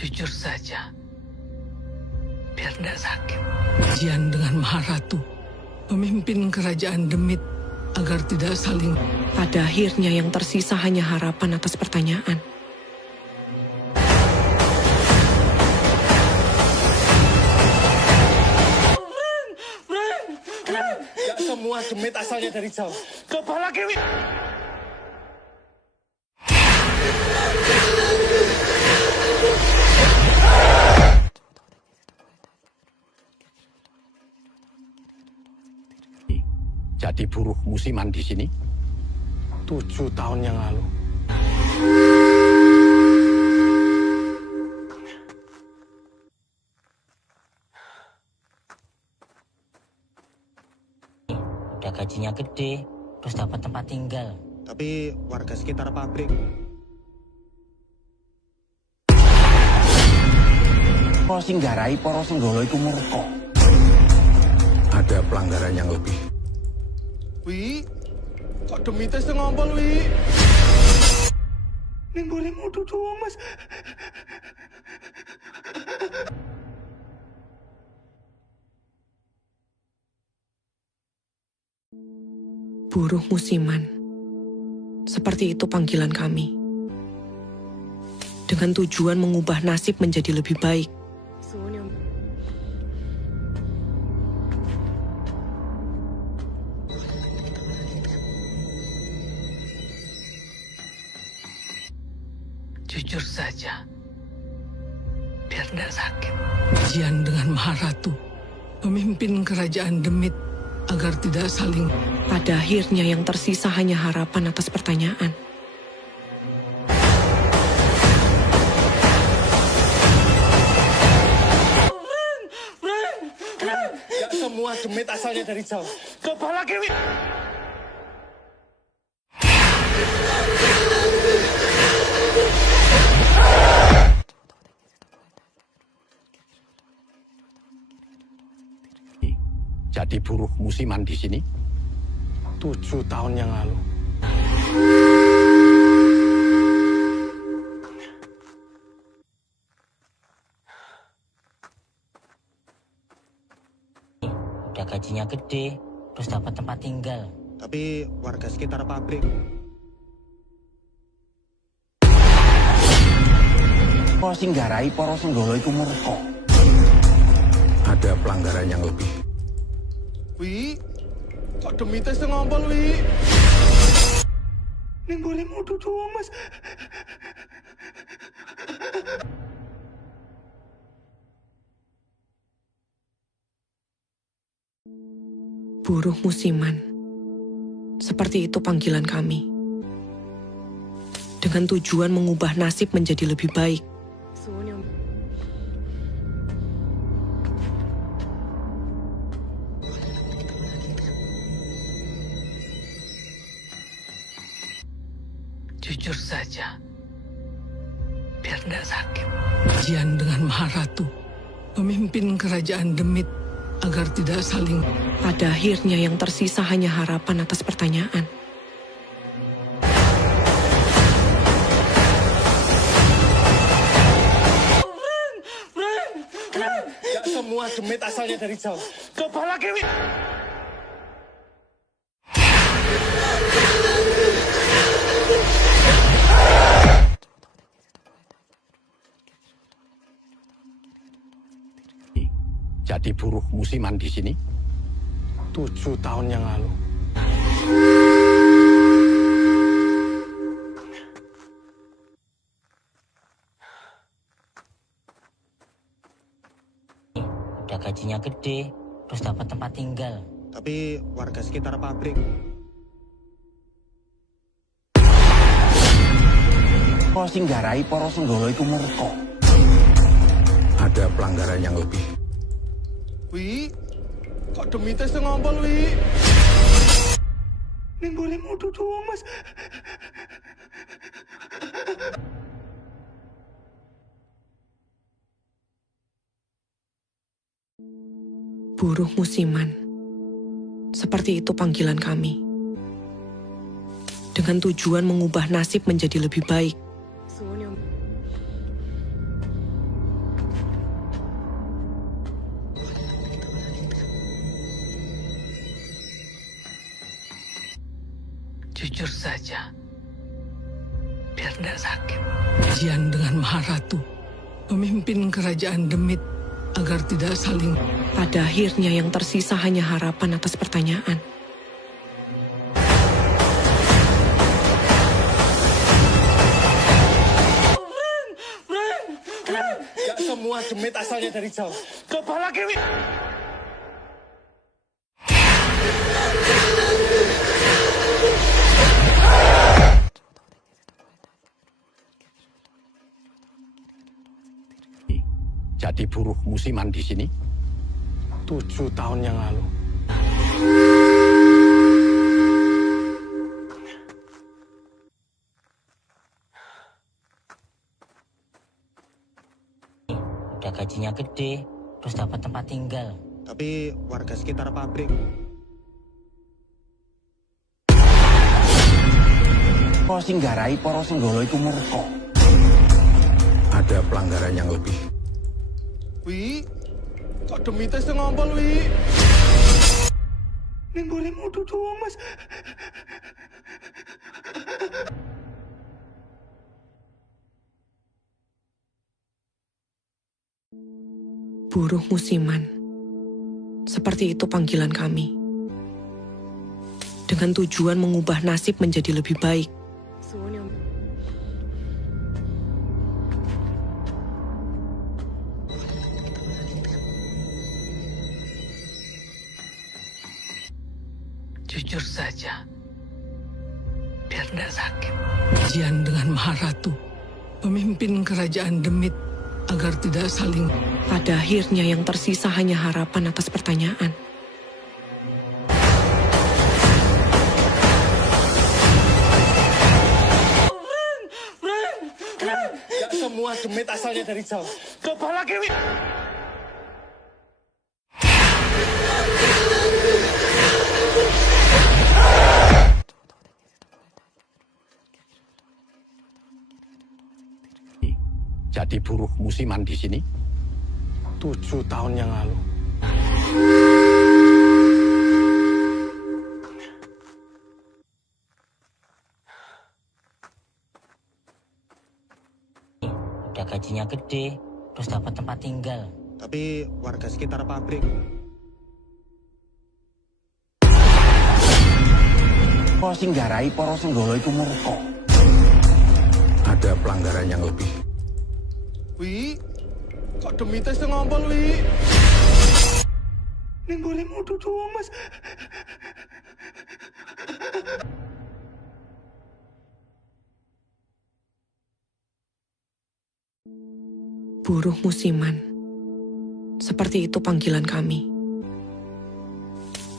Jujur saja, biar tidak sakit. Jian dengan Maharatu memimpin kerajaan Demit agar tidak saling. Pada akhirnya yang tersisa hanya harapan atas pertanyaan. Gak semua demit asalnya dari Jawa. Coba lagi, Wi. jadi buruh musiman di sini? 7 tahun yang lalu. Udah gajinya gede, terus dapat tempat tinggal. Tapi warga sekitar pabrik. Para sing garai para senggala iku murka. Ada pelanggaran yang lebih. Wi, kok demite sing ngompol, Wi? Ning boleh mudu doang, Mas. Buruh musiman. Seperti itu panggilan kami. Dengan tujuan mengubah nasib menjadi lebih baik. Jujur saja, biar tidak sakit. Ujian dengan Maharatu, memimpin kerajaan Demit agar tidak saling. Pada akhirnya yang tersisa hanya harapan atas pertanyaan. Gak semua demit asalnya dari Jawa. Coba lagi, Wi. Jadi buruh musiman di sini? 7 tahun yang lalu. Udah gajinya gede, terus dapat tempat tinggal. Tapi warga sekitar pabrik. Para sing garai para senggala iku murka. Ada pelanggaran yang lebih. Wi, kok demite sing ngompol, Wi? Ning boleh mudu doang, Mas. Buruh musiman. Seperti itu panggilan kami. Dengan tujuan mengubah nasib menjadi lebih baik. Jujur saja, biar tidak sakit. Ujian dengan Maharatu, memimpin kerajaan Demit agar tidak saling. Pada akhirnya yang tersisa hanya harapan atas pertanyaan. Gak semua demit asalnya dari Jawa. Coba lagi, Wi. Jadi buruh musiman di sini? 7 tahun yang lalu. Udah gajinya gede, terus dapat tempat tinggal. Tapi warga sekitar pabrik. Para sing garai para senggala iku murka. Ada pelanggaran yang lebih. Wi, kok demite sing ngompol, Wi? Ning boleh mudu doang, Mas. Buruh musiman. Seperti itu panggilan kami. Dengan tujuan mengubah nasib menjadi lebih baik. Jujur saja, biar tidak sakit. Ujian dengan Maharatu, memimpin kerajaan Demit agar tidak saling. Pada akhirnya yang tersisa hanya harapan atas pertanyaan. Gak semua demit asalnya dari Jawa. Coba lagi, Wi. jadi buruh musiman di sini? 7 tahun yang lalu. Udah gajinya gede, terus dapat tempat tinggal. Tapi warga sekitar pabrik. Kok singgarai para senggolo iku murka. Ada pelanggaran yang lebih. Wi, kok demite sing ngompol, Wi? Ning boleh mudu doang, Mas. Buruh musiman. Seperti itu panggilan kami. Dengan tujuan mengubah nasib menjadi lebih baik. Jujur saja, biar tidak sakit. Ujian dengan Maharatu, pemimpin kerajaan Demit, agar tidak saling. Pada akhirnya yang tersisa hanya harapan atas pertanyaan. Gak semua demit asalnya dari Jawa. Coba lagi, Wi. Jadi buruh musiman di sini? 7 tahun yang lalu. Udah gajinya gede, terus dapat tempat tinggal. Tapi warga sekitar pabrik. Kok singgarai para senggolo iku murka. Ada pelanggaran yang lebih. Wi, kok demite sing ngompol, Wi? Ning boleh mudu doang, Mas. Buruh musiman. Seperti itu panggilan kami.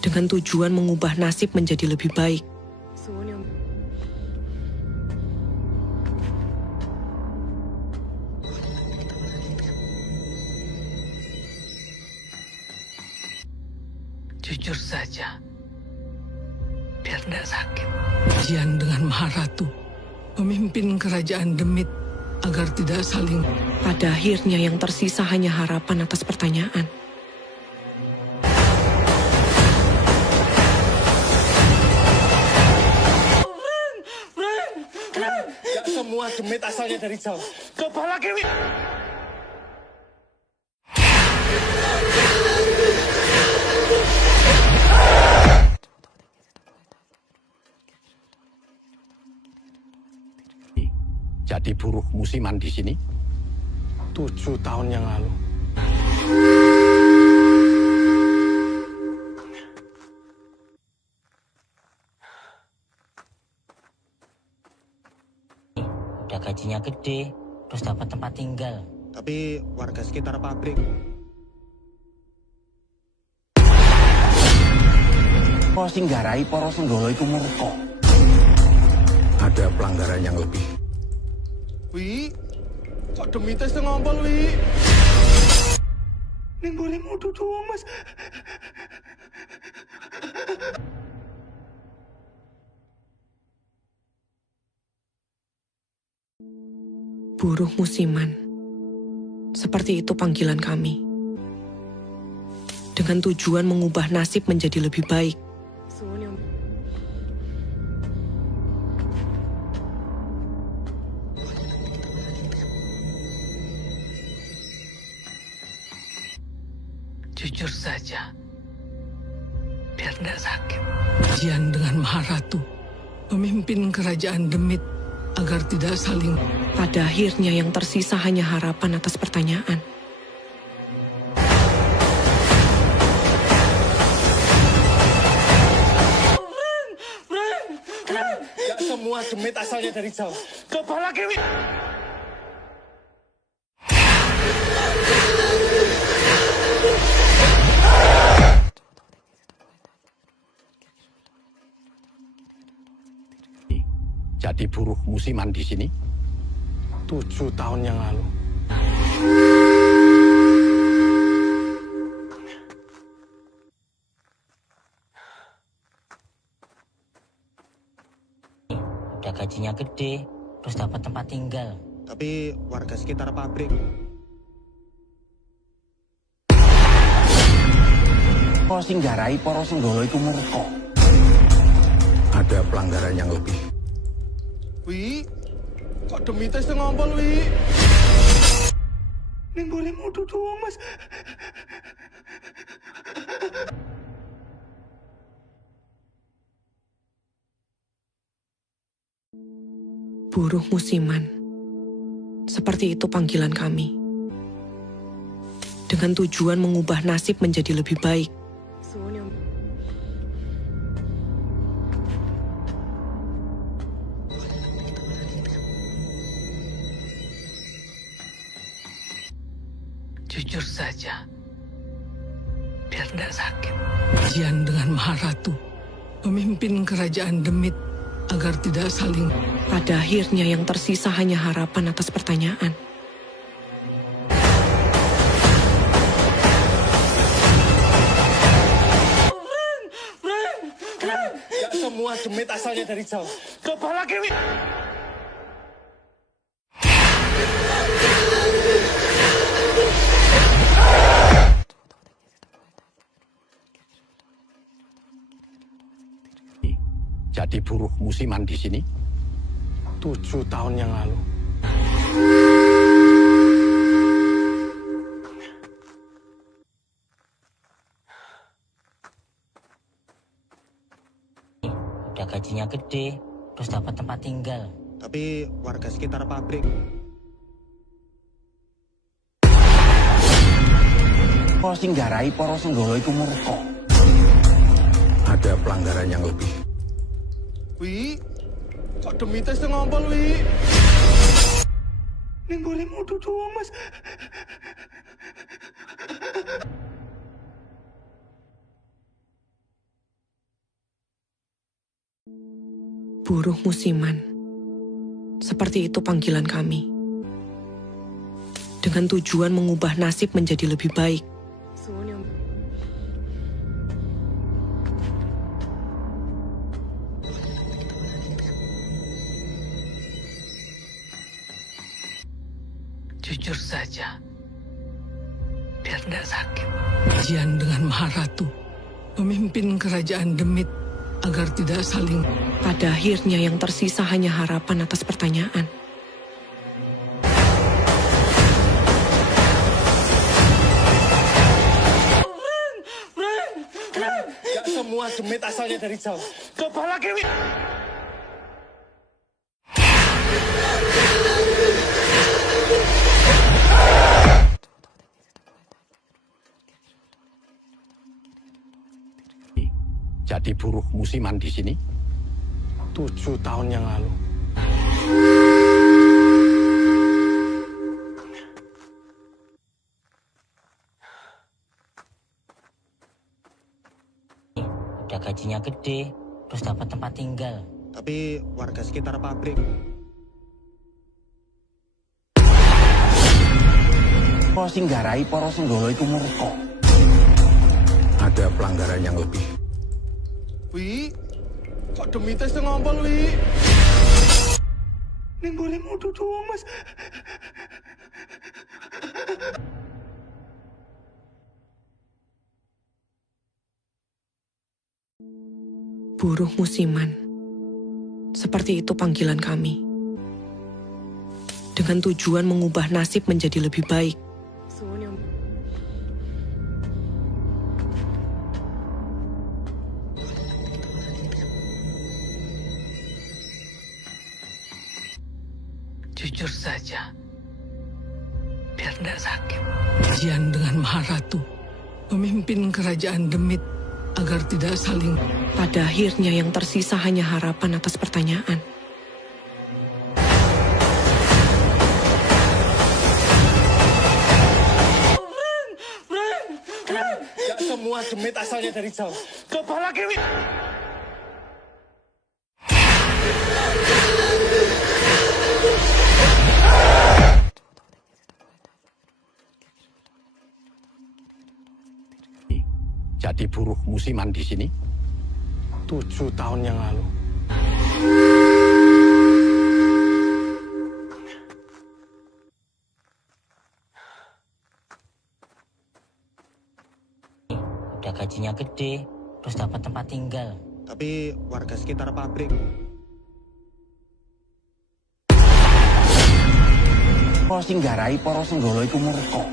Dengan tujuan mengubah nasib menjadi lebih baik. Jujur saja, biar tidak sakit. Ujian dengan Maharatu, pemimpin kerajaan Demit, agar tidak saling. Pada akhirnya yang tersisa hanya harapan atas pertanyaan. Gak semua demit asalnya dari Jawa. Coba lagi, Wi. Jadi buruh musiman di sini? 7 tahun yang lalu. Udah gajinya gede, terus dapat tempat tinggal. Tapi warga sekitar pabrik. Kok singgarai para senggolo iku murka. Ada pelanggaran yang lebih. Wi, kok demite sing ngompol, Wi? Ning boleh mudu doang, Mas. Buruh musiman. Seperti itu panggilan kami. Dengan tujuan mengubah nasib menjadi lebih baik. Jujur saja, biar tidak sakit. Ujian dengan Maharatu, pemimpin kerajaan Demit, agar tidak saling. Pada akhirnya yang tersisa hanya harapan atas pertanyaan. Gak semua demit asalnya dari Jawa. Coba lagi, Wi. jadi buruh musiman di sini? 7 tahun yang lalu. Udah gajinya gede, terus dapat tempat tinggal. Tapi warga sekitar pabrik. Kok sing garai para senggala iku murka. Ada pelanggaran yang lebih. Wi, kok demite sing ngompol, Wi? Ning boleh mudu doang, Mas. Buruh musiman. Seperti itu panggilan kami. Dengan tujuan mengubah nasib menjadi lebih baik. Jujur saja, biar tidak sakit. Jian dengan Maharatu memimpin kerajaan Demit agar tidak saling. Pada akhirnya yang tersisa hanya harapan atas pertanyaan. Gak semua demit asalnya dari Jawa. Coba lagi, Wi. Jadi buruh musiman di sini? 7 tahun yang lalu. Udah gajinya gede, terus dapat tempat tinggal. Tapi warga sekitar pabrik. Kok sing garai para senggala iku murka. Ada pelanggaran yang lebih. Wi, kok demite sing ngompol, Wi? Ning boleh mudu doang, Mas. Buruh musiman. Seperti itu panggilan kami. Dengan tujuan mengubah nasib menjadi lebih baik. Jujur saja, biar tidak sakit. Jian dengan Maharatu memimpin kerajaan Demit agar tidak saling. Pada akhirnya yang tersisa hanya harapan atas pertanyaan. Gak semua demit asalnya dari Jawa. Coba lagi, Wi. Jadi buruh musiman di sini? 7 tahun yang lalu. Udah gajinya gede, terus dapat tempat tinggal. Tapi warga sekitar pabrik. Kok sing garai para senggala iku murka. Ada pelanggaran yang lebih. Wi, kok demite sing ngompol, Wi? Ning boleh mudu doang, Mas. Buruh musiman. Seperti itu panggilan kami. Dengan tujuan mengubah nasib menjadi lebih baik. Jujur saja, biar tidak sakit. Jian dengan Maharatu memimpin kerajaan Demit agar tidak saling. Pada akhirnya yang tersisa hanya harapan atas pertanyaan. Gak semua demit asalnya dari Jawa. Coba lagi, Wi. jadi buruh musiman di sini? 7 tahun yang lalu. Udah gajinya gede, terus dapat tempat tinggal. Tapi warga sekitar pabrik. Para sing garai para senggala iku murka.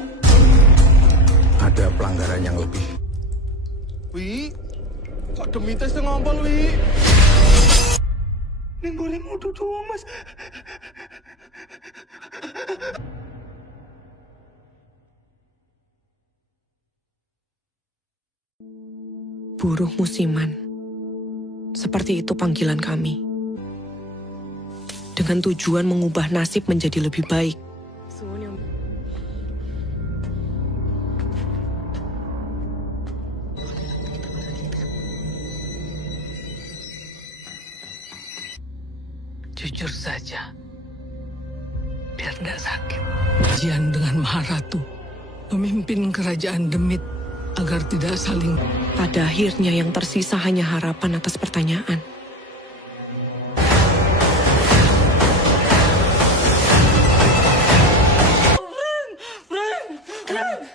Ada pelanggaran yang lebih. Wi, kok demite sing ngompol, Wi? Ning boleh mudu doang, Mas. Buruh musiman. Seperti itu panggilan kami. Dengan tujuan mengubah nasib menjadi lebih baik. Jujur saja, biar tidak sakit. Jian dengan Maharatu memimpin kerajaan Demit agar tidak saling. Pada akhirnya yang tersisa hanya harapan atas pertanyaan.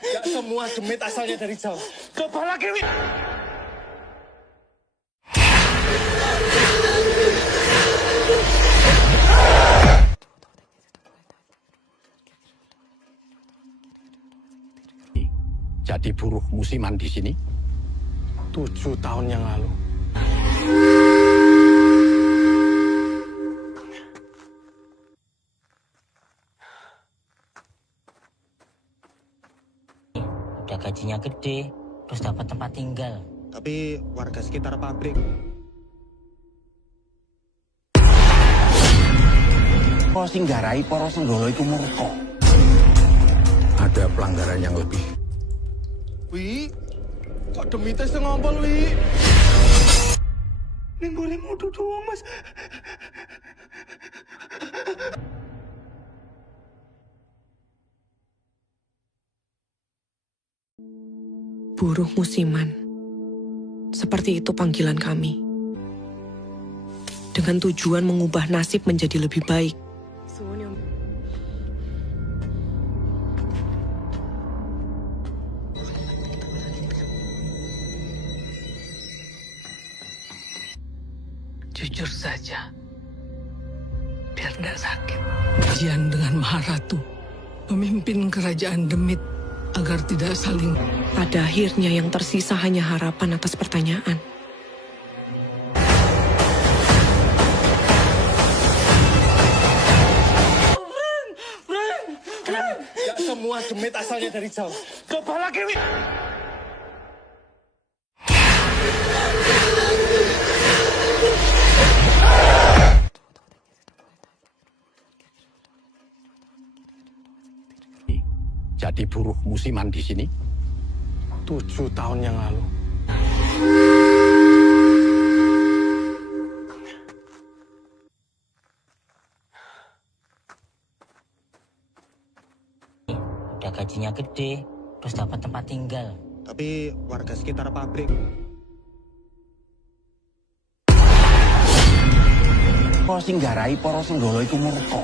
Gak semua demit asalnya dari Jawa. Coba lagi, Wi. Jadi buruh musiman di sini? 7 tahun yang lalu. Udah gajinya gede, terus dapat tempat tinggal. Tapi warga sekitar pabrik. Para sing garai para senggala iku murka. Ada pelanggaran yang lebih. Wi, kok demite sing ngompol, Wi? Ning boleh mudu doang, Mas. Buruh musiman. Seperti itu panggilan kami. Dengan tujuan mengubah nasib menjadi lebih baik. Jujur saja, biar tidak sakit. Jian dengan Maharatu memimpin kerajaan Demit agar tidak saling. Pada akhirnya yang tersisa hanya harapan atas pertanyaan. Gak semua demit asalnya dari Jawa. Coba lagi, Wi. Jadi buruh musiman di sini? 7 tahun yang lalu. Udah gajinya gede, terus dapat tempat tinggal. Tapi warga sekitar pabrik. Para sing garai para senggala iku murka.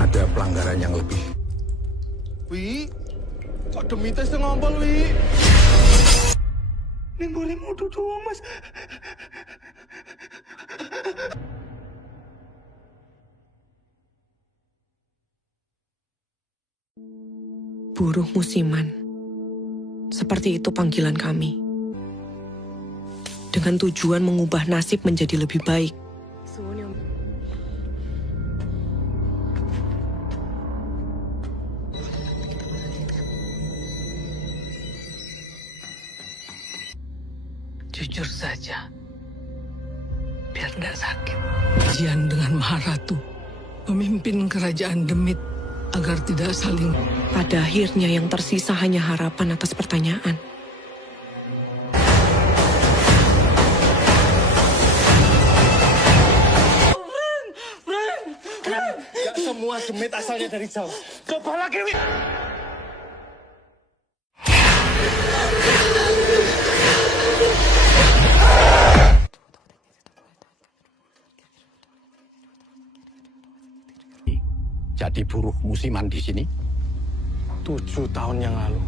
Ada pelanggaran yang lebih. Wi, kok demite sing ngompol, Wi? Ning boleh mudu doang, Mas. Buruh musiman. Seperti itu panggilan kami. Dengan tujuan mengubah nasib menjadi lebih baik. Jujur saja, biar tidak sakit. Jian dengan Maharatu memimpin kerajaan Demit agar tidak saling. Pada akhirnya yang tersisa hanya harapan atas pertanyaan. Gak semua demit asalnya dari Jawa. Coba lagi, Wi. Jadi buruh musiman di sini? 7 tahun yang lalu.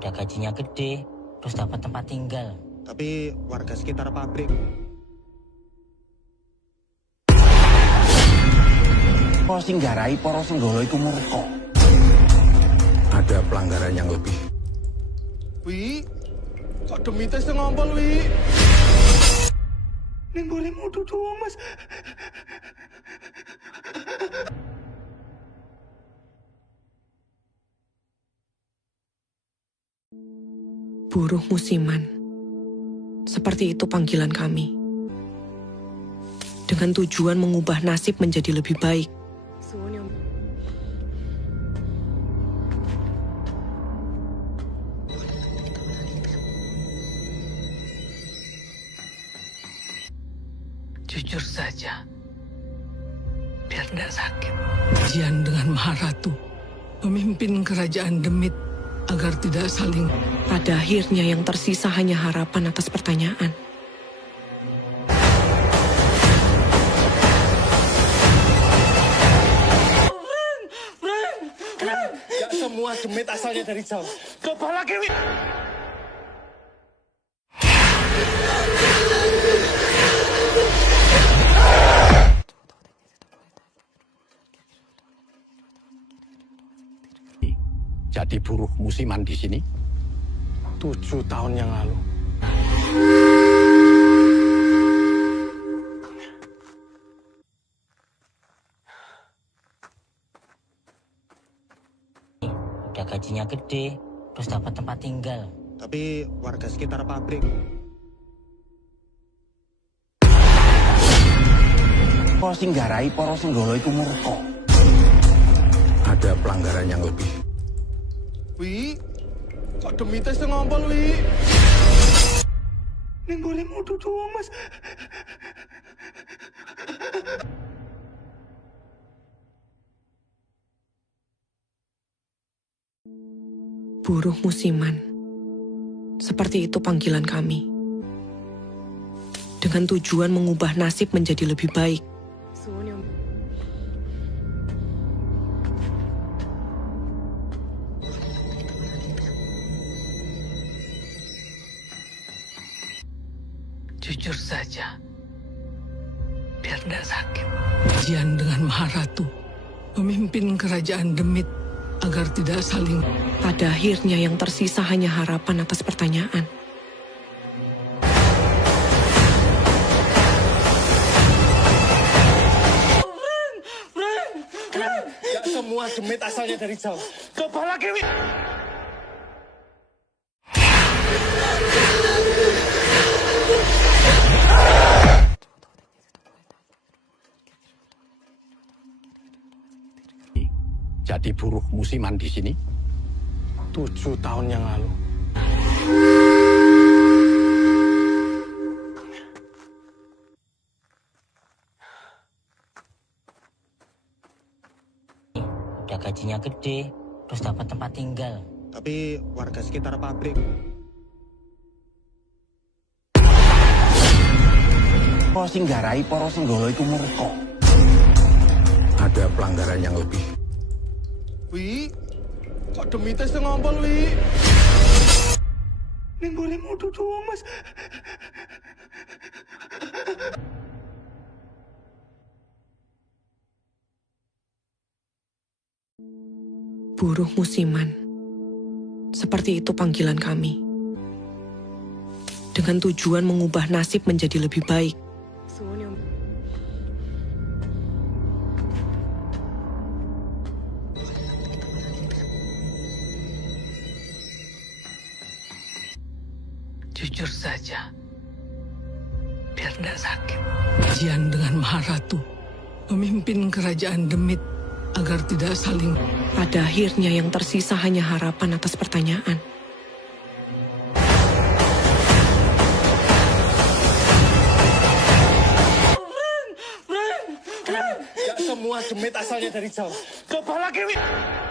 Udah gajinya gede, terus dapat tempat tinggal. Tapi warga sekitar pabrik. Kok sing garai para senggala iku murka. Ada pelanggaran yang lebih. Wi, kok demite sing ngompol, Wi? Ning boleh mudu doang, Mas. Buruh musiman. Seperti itu panggilan kami. Dengan tujuan mengubah nasib menjadi lebih baik. Jujur saja, biar tidak sakit. Jian dengan Maharatu memimpin kerajaan Demit agar tidak saling. Pada akhirnya yang tersisa hanya harapan atas pertanyaan. Gak semua demit asalnya dari Jawa. Coba lagi, Wi. Jadi buruh musiman di sini? 7 tahun yang lalu. Udah gajinya gede, terus dapat tempat tinggal. Tapi warga sekitar pabrik. Kok sing garai para senggala iku murka. Ada pelanggaran yang lebih. Wi, kok demite sing ngompol, Wi? Ning boleh mudu doang, Mas. Buruh musiman. Seperti itu panggilan kami. Dengan tujuan mengubah nasib menjadi lebih baik. Jujur saja, biar tidak sakit. Jian dengan Maharatu memimpin kerajaan Demit agar tidak saling. Pada akhirnya yang tersisa hanya harapan atas pertanyaan. Gak semua demit asalnya dari Jawa. Coba lagi, Wi. Jadi buruh musiman di sini? 7 tahun yang lalu. Udah gajinya gede, terus dapat tempat tinggal. Tapi warga sekitar pabrik. Kok sing garai para senggala iku murka. Ada pelanggaran yang lebih. Wi, kok demite sing ngompol, Wi? Ning boleh mudu doang, Mas. Buruh musiman. Seperti itu panggilan kami. Dengan tujuan mengubah nasib menjadi lebih baik. Jujur saja, biar tidak sakit. Jian dengan Maharatu memimpin kerajaan Demit agar tidak saling. Pada akhirnya yang tersisa hanya harapan atas pertanyaan. semua demit asalnya dari Jawa. Coba lagi, Wi.